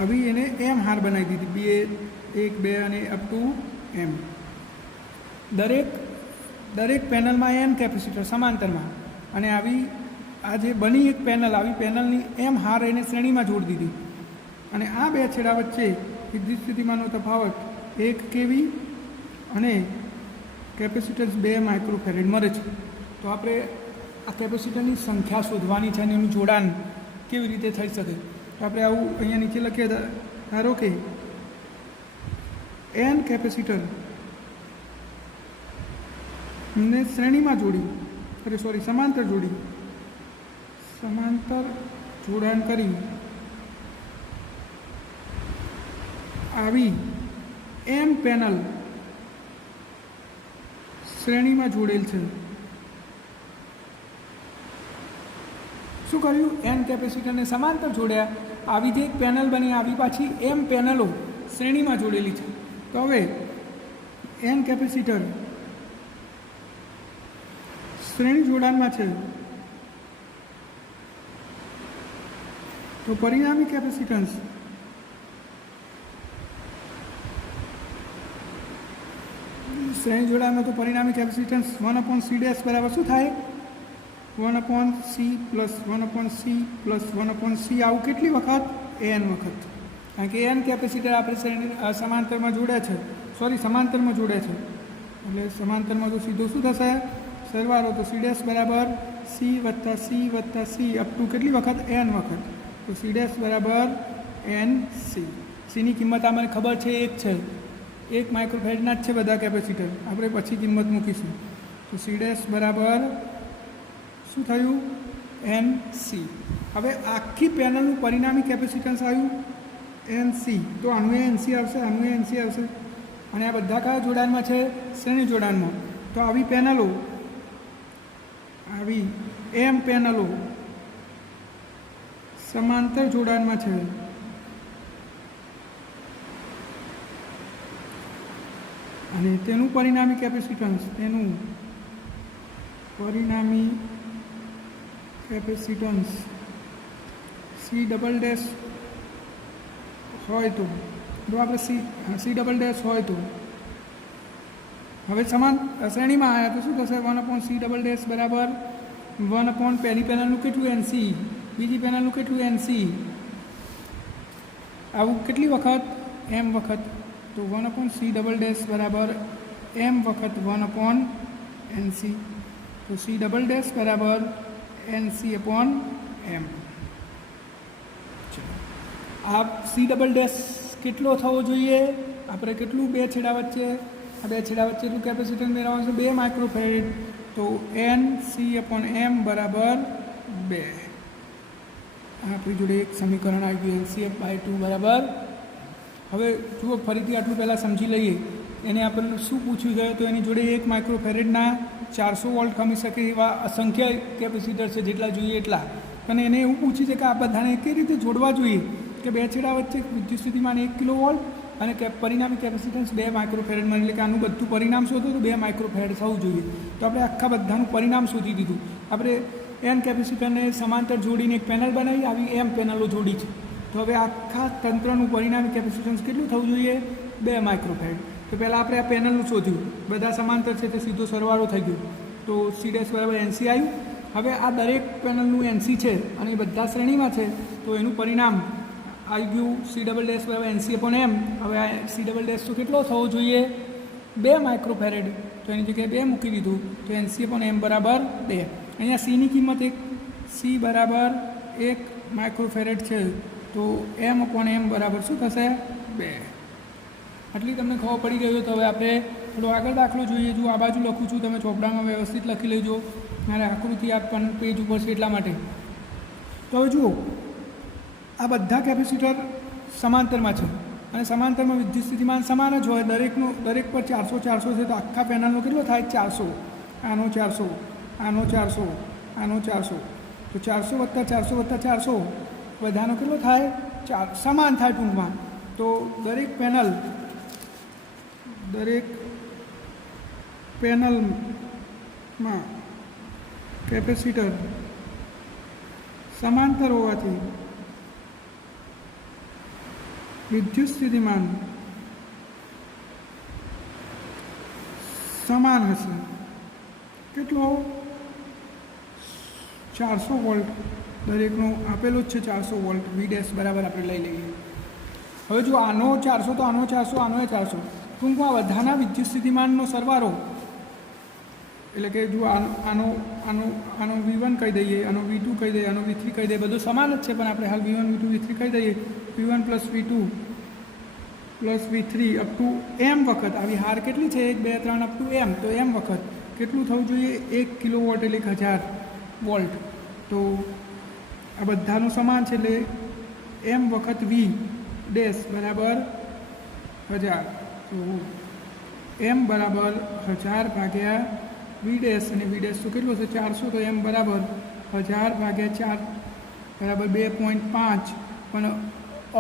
આવી એને એમ હાર બનાવી દીધી. 1, 2 અને અપ ટુ M. દરેક પેનલમાં N કેપેસિટર સમાંતરમાં, અને આવી આ જે બની એક પેનલ, આવી પેનલની એમ હાર એને શ્રેણીમાં જોડી દીધી. અને આ 2 છેડા વચ્ચે વિદ્યુત સ્થિતિમાનનો તફાવત 1 kV અને કેપેસિટન્સ 2 માઇક્રોફેરેડ મળે છે. તો આપણે આ કેપેસિટરની સંખ્યા શોધવાની છે અને એનું જોડાણ કેવી રીતે થઈ શકે. તો આપણે આવું અહીંયા નીચે લખીએ. ધારો કે N કેપેસિટર ને શ્રેણીમાં જોડી, સમાંતર જોડાણ કરી આવી M પેનલ શ્રેણીમાં જોડેલ છે. શું કર્યું? N કેપેસિટરને સમાંતર જોડ્યા. આવી જે એક પેનલ બની, આવી પાછી M પેનલો શ્રેણીમાં જોડેલી છે. તો હવે N કેપેસિટર શ્રેણી જોડાણમાં છે તો પરિણામી કેપેસિટન્સ શ્રેણી જોડાણમાં તો પરિણામી કેપેસિટન્સ 1/c' બરાબર શું થાય 1/c plus 1/c plus 1/c આવું કેટલી વખત n વખત, કારણ કે n કેપેસિટર આપણે શ્રેણી સમાંતરમાં જોડે છે, સમાંતરમાં જોડે છે એટલે સમાંતરમાં તો સીધો શું થશે સરવાળો, તો c' બરાબર c વત્તા c અપ ટુ કેટલી વખત n વખત, તો c' બરાબર nc. સીની કિંમત આપણને ખબર છે એક છે, 1 માઇક્રોફેરેડના જ છે બધા કેપેસિટર, આપણે પછી કિંમત મૂકીશું. તો c' બરાબર શું થયું nc. હવે આખી પેનલનું પરિણામી કેપેસિટન્સ આવ્યું nc, તો આનું nc આવશે, આનું nc આવશે, અને આ બધા કયા જોડાણમાં છે શ્રેણી જોડાણમાં. તો આવી પેનલો, આવી m પેનલો સમાંતર જોડાણમાં છે અને તેનું પરિણામી કેપેસિટન્સ C" હોય તો જો આપણે C" હોય તો હવે સમાન શ્રેણીમાં આવ્યા તો શું થશે 1/C" બરાબર 1 પહેલી પેનલનું કેટલું nc, બીજી પેનલનું કેટલું nc, આવું કેટલી વખત m વખત, તો 1/C" બરાબર m વખત 1/nc, તો C" બરાબર nc/m. આ C" કેટલો થવો જોઈએ, આપણે કેટલું બે છેડા વચ્ચે, આ બે છેડા વચ્ચેનું કેપેસિટન્સ મેળવવાનું છે 2 માઇક્રોફેરેડ, તો nc/m બરાબર 2. આપણી જોડે એક સમીકરણ આવી ગયું nc/2 બરાબર. હવે જુઓ ફરીથી આટલું પહેલાં સમજી લઈએ, એને આપણને શું પૂછ્યું છે, તો એની જોડે 1 માઇક્રોફેરેડના 400 વોલ્ટ ખમી શકે એવા અસંખ્ય કેપેસિટર છે, જેટલા જોઈએ એટલા, અને એને એવું પૂછ્યું છે કે આ બધાને કઈ રીતે જોડવા જોઈએ, કે બે છેડા વચ્ચે વિદ્યુત સ્થિતિમાન 1 કિલોવોલ્ટ અને પરિણામી કેપેસિટન્સ 2 માઇક્રોફેરેડમાં, એટલે કે આનું બધું પરિણામ શોધો તો 2 માઇક્રોફેરેડ થવું જોઈએ. તો આપણે આખા બધાનું પરિણામ શોધી દીધું. આપણે n કેપેસિટરને સમાંતર જોડીને એક પેનલ બનાવી, આવી m પેનલો જોડી છે. તો હવે આખા તંત્રનું પરિણામી કેપેસિટન્સ કેટલું થવું જોઈએ 2 માઇક્રોફેરેડ. તો પહેલાં આપણે આ પેનલનું શોધ્યું, બધા સમાંતર છે તે સીધો સરવાળો થઈ ગયો, તો c' બરાબર nc આવ્યું. હવે આ દરેક પેનલનું nc છે અને એ બધા શ્રેણીમાં છે, તો એનું પરિણામ આવી ગયું C" બરાબર nc/m. હવે આ C" તો કેટલો થવો જોઈએ 2 માઇક્રોફેરેડ, તો એની જગ્યાએ 2 મૂકી દીધું, તો nc/m બરાબર 2. અહીંયા cની કિંમત c બરાબર 1 માઇક્રોફેરેડ છે, તો m/m બરાબર શું થશે 2. આટલી તમને ખબર પડી ગઈ હોય તો હવે આપણે થોડો આગળ દાખલો જોઈએ. જો આ બાજુ લખું છું, તમે ચોપડામાં વ્યવસ્થિત લખી લેજો, મારે આકૃતિ આ પણ પેજ ઉપર છે એટલા માટે. તો હવે જુઓ, આ બધા કેપેસિટર સમાંતરમાં છે અને સમાંતરમાં વિદ્યુત સ્થિતિમાન સમાન જ હોય, દરેક પર 400 છે, તો આખા પેનલનો કેટલો થાય 400, આનો 400, આનો 400, આનો 400, તો 400 + 400 + 400 બધાનો કેટલો થાય સમાન થાય ટૂંકમાં. તો દરેક પેનલમાં કેપેસિટર સમાંતર હોવાથી વિદ્યુત સ્થિતિમાન સમાન હશે. કેટલો 400 વોલ્ટ દરેકનું આપેલું જ છે, 400 વોલ્ટ V' બરાબર આપણે લઈ લઈએ. હવે જો આનો 400 તો આનો 400, આનો 400, ટૂંકમાં બધાના વિદ્યુત સ્થિતિમાનનો સરવાળો, એટલે કે જો આનો V1 કહી દઈએ, આનો V2 કહી દઈએ, આનો V3 કહી દઈએ, બધું સમાન જ છે, પણ આપણે હાલ V1 V2 V3 કહી દઈએ, V1 + V2 + V3 up to m વખત. આવી હાર કેટલી છે 1 2 3 અપ ટુ m, તો m વખત કેટલું થવું જોઈએ 1 કિલોવોટ એટલે 1000 વોલ્ટ. તો આ બધાનું સમાન છે એટલે m વખત V' બરાબર 1000, તો m બરાબર 1000 ભાગ્યા V' અને V' તો કેટલું છે 400, તો m બરાબર 1000 ભાગ્યા 4 બરાબર 2.5, પણ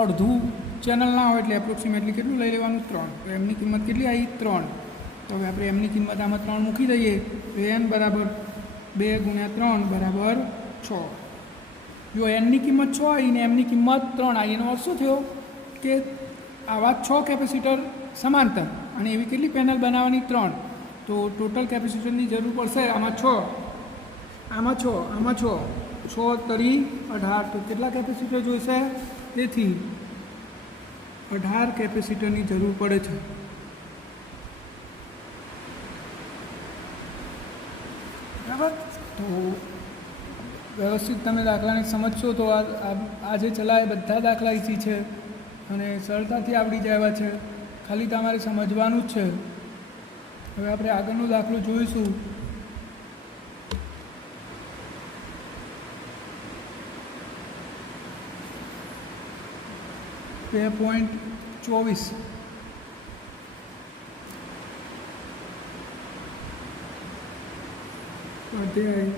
અડધું ચેનલ ના હોય એટલે એપ્રોક્સિમેટલી કેટલું લઈ લેવાનું 3. તો એમની કિંમત કેટલી આવી 3. તો હવે આપણે એમની કિંમત આમાં 3 મૂકી દઈએ, તો n બરાબર 2 × 3 બરાબર 6. જો એનની કિંમત 6 આવી ને એમની કિંમત 3 આવી, એનો અર્થ શું થયો કે આવા 6 કેપેસિટર સમાંતર અને એવી કેટલી પેનલ બનાવવાની 3, તો ટોટલ કેપેસિટરની જરૂર પડશે આમાં 6 તરી 18, તો કેટલા કેપેસિટર જોઈશે? તેથી 18 કેપેસિટરની જરૂર પડે છે. બરાબર, તો વ્યવસ્થિત તમે દાખલાને સમજશો તો આ જે ચલાવે બધા દાખલા ઇઝી છે અને સરળતાથી આવડી જાય એવા છે, ખાલી તમારે સમજવાનું જ છે. હવે આપણે આગળનો દાખલો જોઈશું. .24 અધ્યાય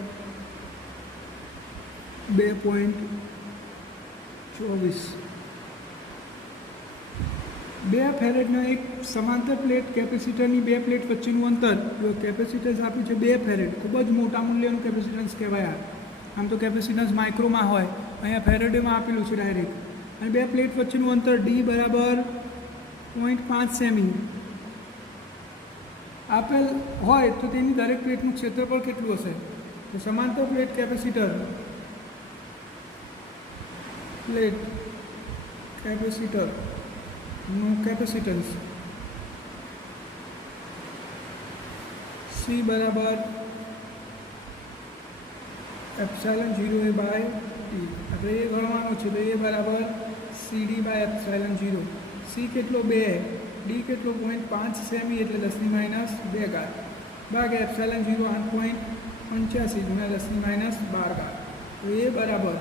2.24. 2 ફેરેડના એક સમાંતર પ્લેટ કેપેસિટરની 2 પ્લેટ વચ્ચેનું અંતર, જો કેપેસિટન્સ આપ્યું છે 2 ફેરેડ, ખૂબ જ મોટા મૂલ્યનું કેપેસિટન્સ કહેવાય. આમ તો કેપેસિટન્સ માઇક્રોમાં હોય, અહીંયા ફેરેડેમાં આપેલું છે ડાયરેક્ટ. અને 2 પ્લેટ વચ્ચેનું અંતર D બરાબર 0.5 સેમી આપેલ હોય તો તેની દરેક પ્લેટનું ક્ષેત્રફળ કેટલું હશે? તો સમાંતર પ્લેટ કેપેસિટરનું કેપેસિટન્સ C બરાબર ε0 બાય T. આપણે એ ગણવાનું છે, તો એ બરાબર CD બાય ε0. C કેટલો 2, D કેટલો 0.5 સેમી એટલે 10⁻² ભાગ્યા ε0 8.85 ગુણ્યા 10⁻12. તો એ બરાબર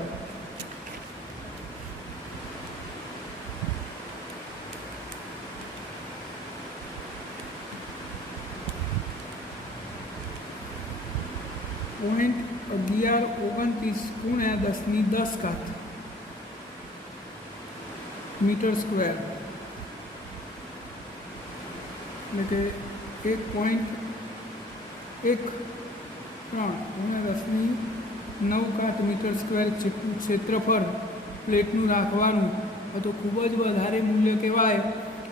0.1129 ગુણ્યા 10⁻10 મીટર સ્ક્વેર, એટલે કે 1.13 ગુણ્યા 10⁹ મીટર સ્ક્વેર જેટલું ક્ષેત્રફળ પ્લેટનું રાખવાનું. તો ખૂબ જ વધારે મૂલ્ય કહેવાય.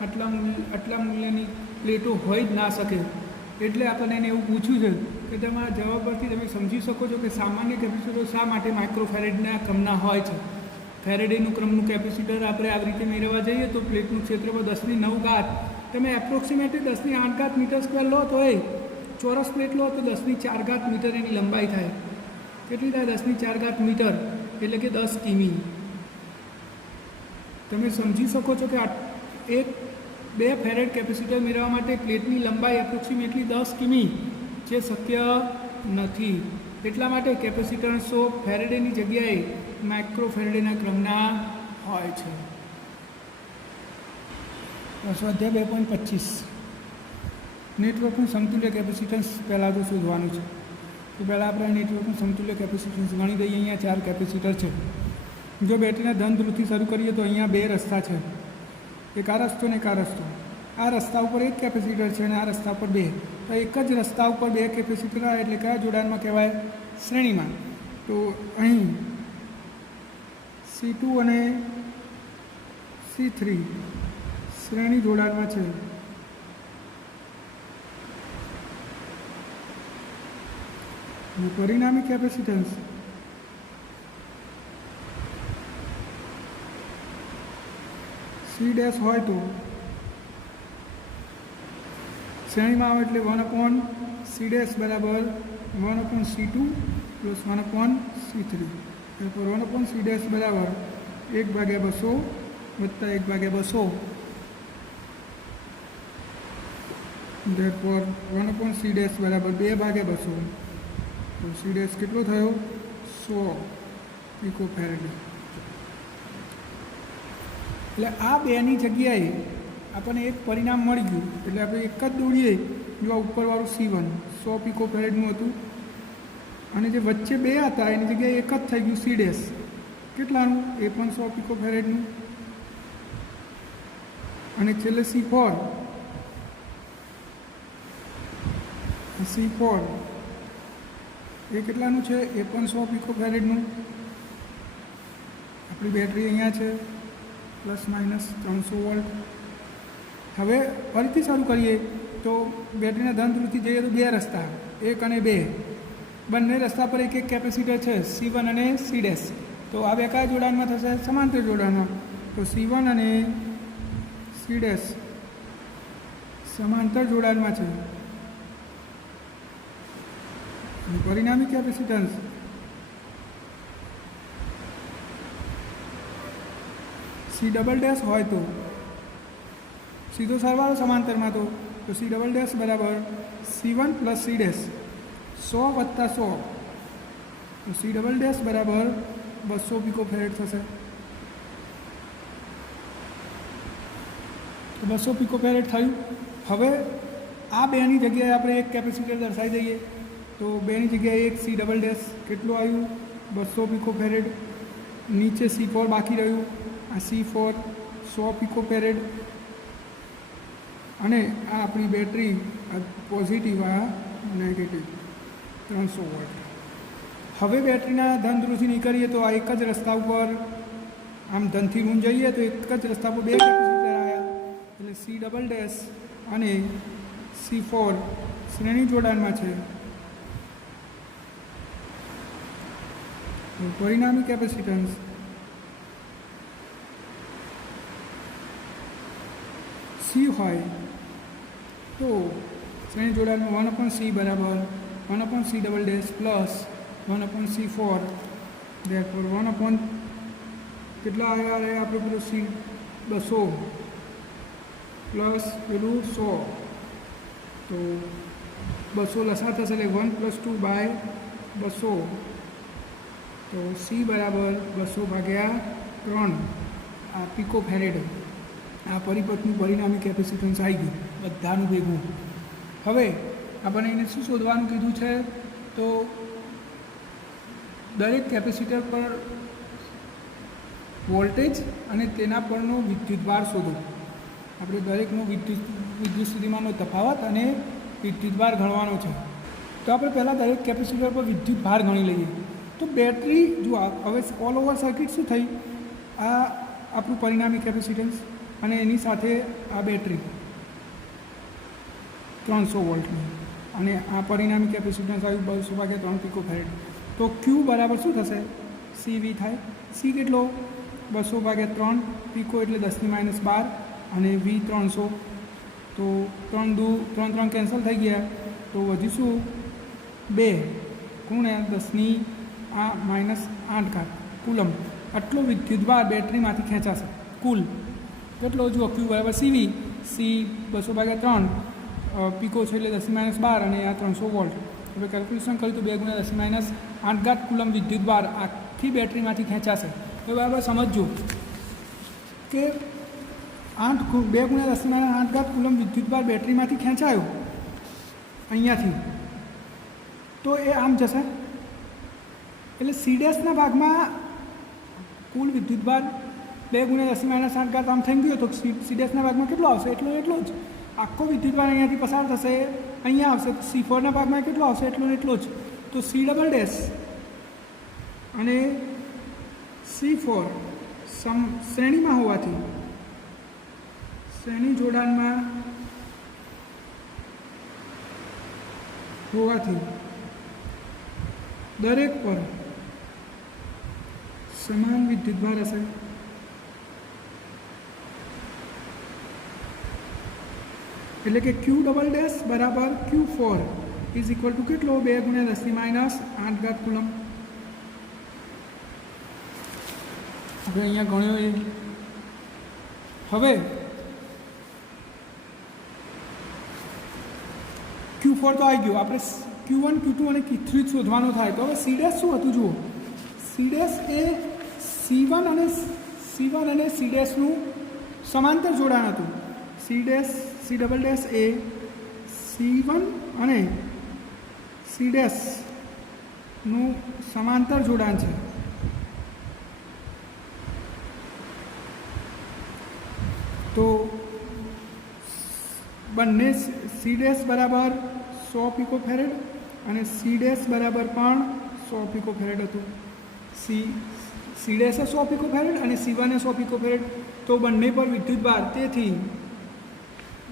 આટલા મૂલ્યની પ્લેટો હોય જ ના શકે. એટલે આપણને એને એવું પૂછ્યું છે કે તમારા જવાબ પરથી તમે સમજી શકો છો કે સામાન્ય કેપેસિટરો શા માટે માઇક્રોફેરેડના ક્રમના હોય છે. ફેરેડેનું ક્રમનું કેપેસિટર આપણે આવી રીતે મેળવવા જઈએ તો પ્લેટનું ક્ષેત્રફળ 10⁹, તમે એપ્રોક્સિમેટલી 10⁸ મીટર સ્ક્વેર લો તો એ ચોરસ પ્લેટ લો તો 10⁴ મીટર એની લંબાઈ થાય. કેટલી થાય? 10⁴ મીટર એટલે કે 10 કિમી. તમે સમજી શકો છો કે એક 2 ફેરેડ કેપેસિટર મેળવવા માટે પ્લેટની લંબાઈ એપ્રોક્સિમેટલી 10 કિમી જે શક્ય નથી. એટલા માટે કેપેસિટન્સો ફેરેડેની જગ્યાએ માઇક્રોફેરેડેના ક્રમના હોય છે. સ્વાધ્યાય 2.25 નેટવર્કનું સમતુલ્ય કેપેસિટન્સ પહેલાં તો શોધવાનું છે. તો પહેલાં આપણે નેટવર્કનું સમતુલ્ય કેપેસિટન્સ ગણી દઈએ. અહીંયા 4 કેપેસિટર છે. જો બેટરીના ધન ધ્રુવથી શરૂ કરીએ તો અહીંયા 2 રસ્તા છે, એક આ રસ્તો ને એક આ રસ્તો. આ રસ્તા ઉપર એક કેપેસિટર છે અને આ રસ્તા ઉપર 2. તો એક જ રસ્તા ઉપર 2 કેપેસિટર આવે એટલે કયા જોડાણમાં કહેવાય? શ્રેણીમાં. તો અહીં C2 અને C3 શ્રેણી જોડાણમાં છે. પરિણામી કેપેસિટન્સ C' હોય તો શ્રેણીમાં આવે એટલે 1/C' બરાબર 1/C2 પ્લસ 1/C3. તરફોર 1/C' બરાબર 1/200 વત્તા 1/200. therefore 1/C' બરાબર 2/200. તો C' કેટલો થયો? 100 પિકોફેરેડ. એટલે આ 2ની જગ્યાએ આપણને એક પરિણામ મળી ગયું. એટલે આપણે એક જ દોડીએ. જો આ ઉપરવાળું C1 100 પિકોફેરેડનું હતું અને જે વચ્ચે 2 હતા એની જગ્યાએ એક જ થઈ ગયું C'. કેટલાનું? એ પણ 100 પિકોફેરેડનું. અને છેલ્લે C4 C4 એ કેટલાનું છે? એ પણ 100 પીકો ફેરેડનું. આપણી બેટરી અહીંયા છે, પ્લસ માઇનસ 300 વોલ્ટ. હવે ફરીથી શરૂ કરીએ તો બેટરીના ધન ધ્રુવથી જઈએ તો બે રસ્તા, 1 અને 2, બંને રસ્તા પર એક એક કેપેસિટર છે, C1 અને C'. તો આ બે કયા જોડાણમાં થશે? સમાંતર જોડાણમાં. તો C1 અને C' સમાંતર જોડાણમાં છે. પરિણામી કેપેસિટન્સ C" હોય તો સીધો સરવાળો સમાંતરમાં તો C" બરાબર C1 + C', 100 + 100, તો C" બરાબર 200 પીકો ફેરેડ થશે. તો 200 પીકો ફેરેડ થયું. હવે આ બેની જગ્યાએ આપણે એક કેપેસિટર દર્શાવી દઈએ. તો બેની જગ્યાએ એક C', કેટલું આવ્યું? 200 પીકો ફેરેડ. નીચે C4 બાકી રહ્યું, આ C4 100 પીકો ફેરેડ. અને આ આપણી બેટરી, આ પોઝિટિવ, આ નેગેટિવ, 300 વોલ્ટ. હવે બેટરીના ધન ધ્રુવથી નીકળીએ તો આ એક જ રસ્તા ઉપર, આમ ધનથી ઋણ જઈએ તો એક જ રસ્તા પર બે કેપેસિટર આવ્યા, એટલે C" અને C4 શ્રેણી જોડાણમાં છે. પરિણામી કેપેસિટન્સ C હોય તો શ્રેણી જોડાણમાં 1/C બરાબર 1/C" પ્લસ 1/C4, therefore 1/ કેટલા આવ્યા? આપણે પેલું C 200 પ્લસ પેલું 100, તો 200 લસા થશે એટલે 1 + 2/200, તો C બરાબર 200/3 આ પીકો ફેરેડ. આ પરિપથનું પરિણામી કેપેસિટન્સ આવી ગયું બધાનું ભેગું. હવે આપણને એને શું શોધવાનું કીધું છે? તો દરેક કેપેસિટર પર વોલ્ટેજ અને તેના પરનો વિદ્યુતભાર શોધો. આપણે દરેકનો વિદ્યુત સ્થિતિમાનનો તફાવત અને વિદ્યુતભાર ગણવાનો છે. તો આપણે પહેલાં દરેક કેપેસિટર પર વિદ્યુતભાર ગણી લઈએ. તો બેટરી જો હવે ઓલ ઓવર સર્કિટ શું થઈ? આ આપણું પરિણામી કેપેસિટન્સ અને એની સાથે આ બેટરી 300 વોલ્ટની, અને આ પરિણામી કેપેસિટન્સ આવ્યું 200/3 પીકો ફેરેડ. તો Q બરાબર શું થશે? CV થાય. C કેટલો? 200/3 પીકો એટલે 10⁻12 અને V 300. તો 3 કેન્સલ થઈ ગયા, તો વધીશું 2 ગુણ્યા 10⁻8 કુલમ. આટલો વિદ્યુતભાર બેટરીમાંથી ખેંચાશે કુલ. કેટલો? જુઓ, Q બરાબર CV, C 200/3 પીકો છે એટલે 10⁻12 અને આ 300 વોલ્ટ. હવે કેલ્ક્યુલેશન કર્યું તો 2 × 10⁻8 કુલમ વિદ્યુતભાર આખી બેટરીમાંથી ખેંચાશે. તો બરાબર સમજજો કે 2 × 10⁻8 કુલમ વિદ્યુતભાર બેટરીમાંથી ખેંચાયો અહીંયાથી, તો એ આમ જશે. એટલે C' ભાગમાં કુલ વિદ્યુતભાર 2 × 10⁻8 આમ થઈ ગયો, તો C' ભાગમાં કેટલો આવશે? એટલો જ. આખો વિદ્યુતભાર અહીંયાથી પસાર થશે, અહીંયા આવશે. તો C4 ભાગમાં કેટલો આવશે? એટલો જ. તો C" અને C4 શ્રેણીમાં હોવાથી, શ્રેણી જોડાણમાં હોવાથી દરેક પર સમાન વિદ્યુતભાર હશે. એટલે કે Q" બરાબર Q4 ઇઝ ઇક્વલ ટુ કેટલો? 2 × 10⁻8 કુલમ. આપણે અહીંયા ગણ્યો એ. હવે Q4 તો આવી ગયું, આપણે Q1, Q2 અને Q3 શોધવાનું થાય. તો હવે C' શું હતું? જુઓ, C' એ C1 અને C''નું સમાંતર જોડાણ હતું. C" એ C1 અને C''નું સમાંતર જોડાણ છે. તો બંને C' બરાબર 100 પીકો ફેરેડ અને સી ડેશ બરાબર પણ 100 પિકોફેરેડ હતું. સી ડેશ 100 પિકોફેરેડ અને C1 100 પિકોફેરેડ. તો બંને પર વિદ્યુતભાર, તેથી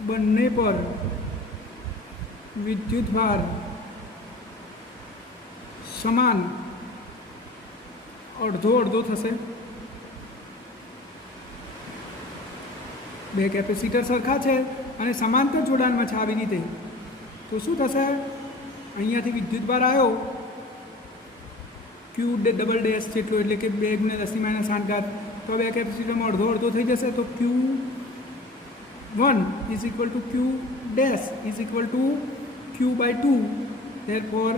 બંને પર વિદ્યુતભાર સમાન અડધો અડધો થશે. બે કેપેસિટર સરખા છે અને સમાંતર જોડાણમાં છે આવી રીતે. તો શું થશે? અહીંયાથી વિદ્યુતભાર આવ્યો ક્યુ ડબલ ડેશ જેટલો, એટલે કે 2 × 10⁻8. તો બે કેપેસિટરમાં અડધો અડધો થઈ જશે. તો Q1 is equal two Q dash is equal two Q/2. Therefore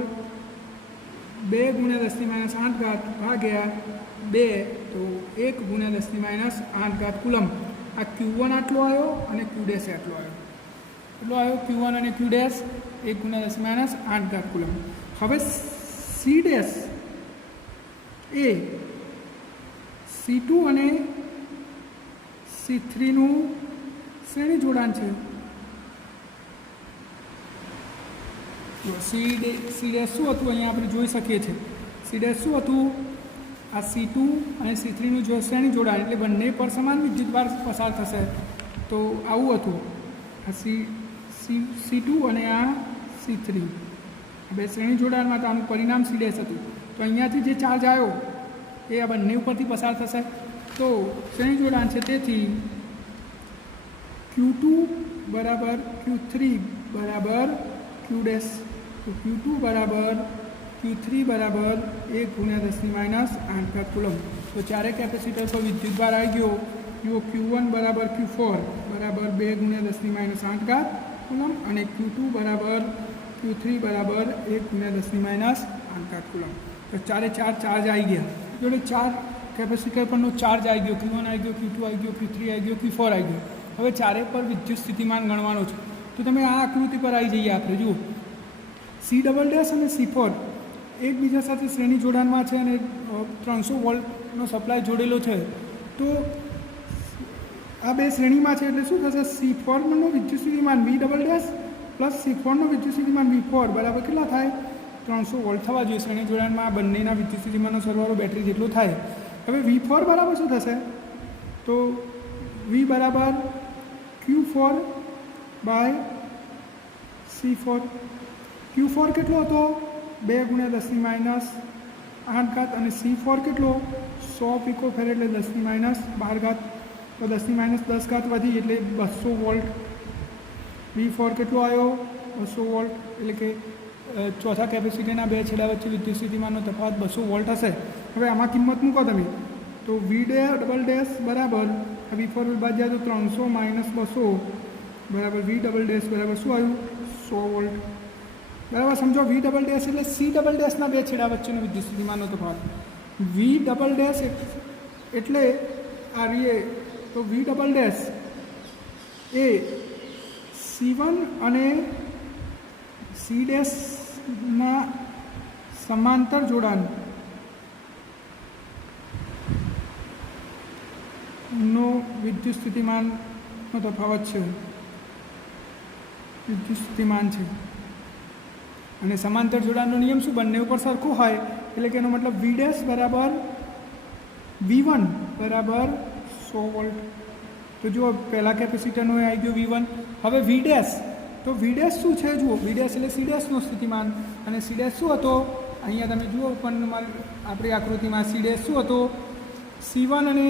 2 × 10⁻8 ભાગ્યા 2, તો 1 × 10⁻8 કુલમ. આ Q1 આટલો આવ્યો અને Q ડેશ આટલો આવ્યો. એટલો આવ્યો Q1 અને Q ડેશ 1 × 10⁻8 કુલમ. હવે સી ડેશ એ C2 અને C3નું શ્રેણી જોડાણ છે. સી ડેશ શું હતું અહીંયા આપણે જોઈ શકીએ છીએ. સી ડેશ શું હતું? આ C2 અને C3નું જો શ્રેણી જોડાણ, એટલે બંને પર સમાન વિદ્યુતભાર પસાર થશે. તો આવું હતું. આ C2 અને આ C3 બે શ્રેણી જોડાણમાં, તો આનું પરિણામ સી ડેશ હતું. તો અહીંયાથી જે ચાર્જ આવ્યો એ આ બંને ઉપરથી પસાર થશે. તો શ્રેણી જોડાણ છે, તેથી Q2 બરાબર Q3 બરાબર Q ડેશ. તો Q2 બરાબર Q3 બરાબર 1 × 10⁻8 કુલમ. તો ચારે કેપેસિટર પર વિદ્યુતભાર આવી ગયો. જુઓ Q1 બરાબર Q4 બરાબર 2 × 10⁻8 કુલમ અને Q2 બરાબર Q3 બરાબર 1 × 10⁻8 કુલમ. તો ચારે ચાર ચાર્જ આવી ગયા. જોડે ચાર કેપેસિટર પરનો ચાર્જ આવી ગયો. Q1 આવી ગયો, Q2 આવી ગયો, Q3 આવી ગયો, Q4 આવી ગયો. હવે ચારે પર વિદ્યુત સ્થિતિમાન ગણવાનો છે. તો તમે આ આકૃતિ પર આવી જઈએ. આપણે જુઓ C ડબલ ડેશ અને C4 એકબીજા સાથે શ્રેણી જોડાણમાં છે અને 300 વોલ્ટનો સપ્લાય જોડેલો છે. તો આ બે શ્રેણીમાં છે, એટલે શું થશે? C4નો વિદ્યુત સ્થિતિમાન V ડબલ ડેશ પ્લસ C4નો વિદ્યુત સ્થિતિમાન V4 બરાબર કેટલા થાય? 300 વોલ્ટ થવા જોઈએ. શ્રેણી જોડાણમાં આ બંનેના વિદ્યુત સ્થિતિમાનનો સરવાળો બેટરી જેટલો થાય. હવે V4 બરાબર શું થશે? તો V બરાબર Q4/C4. Q4 કેટલો હતો? 2 × 10⁻8 અને C4 કેટલો? 100 પિકોફેરેડ એટલે 10⁻12. તો 10⁻10 વધી એટલે 200 વોલ્ટ. V4 કેટલો આવ્યો? 200 વોલ્ટ. એટલે કે ચોથા કેપેસિટરના બે છેડા વચ્ચે વિદ્યુત સ્થિતિમાનનો તફાવત 200 વોલ્ટ હશે. હવે આમાં કિંમત મૂકો તમે. તો V ડબલ ડેશ બરાબર V4 ભાગ્યા તો 300 - 200 બરાબર V ડબલ ડેશ બરાબર શું આવ્યું? 100 વોલ્ટ. બરાબર સમજો. V ડબલ ડેશ એટલે C ડબલ ડેશના બે છેડા વચ્ચેનો વિદ્યુત સ્થિતિમાનનો તફાવત. V ડબલ ડેશ એટલે આ રીએ. તો V ડબલ ડેશ એ C1 અને C ડેશના સમાંતર જોડાણ નો વિદ્યુત સ્થિતિમાનનો તફાવત છે. વિદ્યુત સ્થિતિમાન છે અને સમાંતર જોડાણનો નિયમ શું? બંને ઉપર સરખું હોય. એટલે કે એનો મતલબ V ડેશ બરાબર V1 બરાબર 100 વોલ્ટ. તો જુઓ પહેલા કેપેસિટરનો આવી ગયો V1. હવે V ડેશ, તો V ડેશ શું છે? જુઓ V ડેશ એટલે C ડેશનો સ્થિતિમાન. અને C ડેશ શું હતો? અહીંયા તમે જુઓ પણ આપણી આકૃતિમાં C ડેશ શું હતો? C1 અને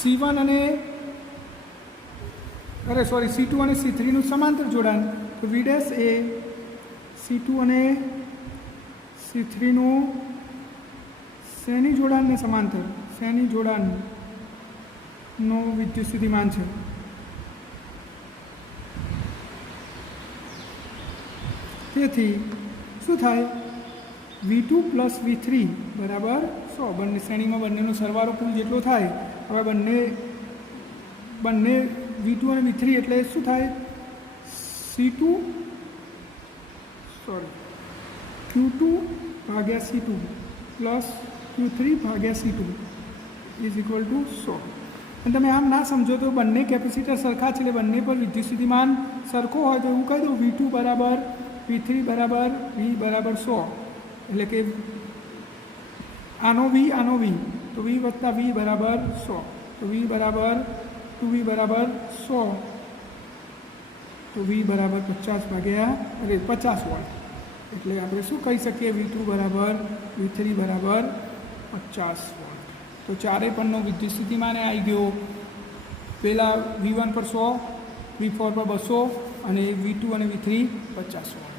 C2 અને C3નું સમાંતર જોડાણ. તો V ડેશ એ C2 અને C3નું શ્રેણી જોડાણને સમાંતર શ્રેણી જોડાણનો વિદ્યુત સ્થિતિમાન છે. તેથી શું થાય? V2 + V3 બરાબર 100. બંને શ્રેણીમાં બંનેનો સરવાળો કુલ જેટલો થાય. હવે બંને V2 અને V3 એટલે શું થાય? Q2 ભાગ્યા C2 પ્લસ Q3 ભાગ્યા C2 ઇઝ ઇક્વલ ટુ 100. અને તમે આમ ના સમજો તો બંને કેપેસિટર સરખા છે એટલે બંને પર વિદ્યુત સ્થિતિમાન સરખો હોય તો એવું કહી દઉં V2 બરાબર V3 બરાબર V બરાબર 100, એટલે કે આનો V તો V વત્તા V બરાબર 100, તો V બરાબર 2V બરાબર 100, તો V બરાબર 50 વોલ્ટ. એટલે આપણે શું કહી શકીએ, V2 બરાબર V3 બરાબર 50 વોલ્ટ. તો ચારે પરનો વિદ્યુત સ્થિતિમાન આવી ગયો. પહેલાં V1 પર 100, V4 પર 200 અને V2 અને V3 50 વોલ્ટ.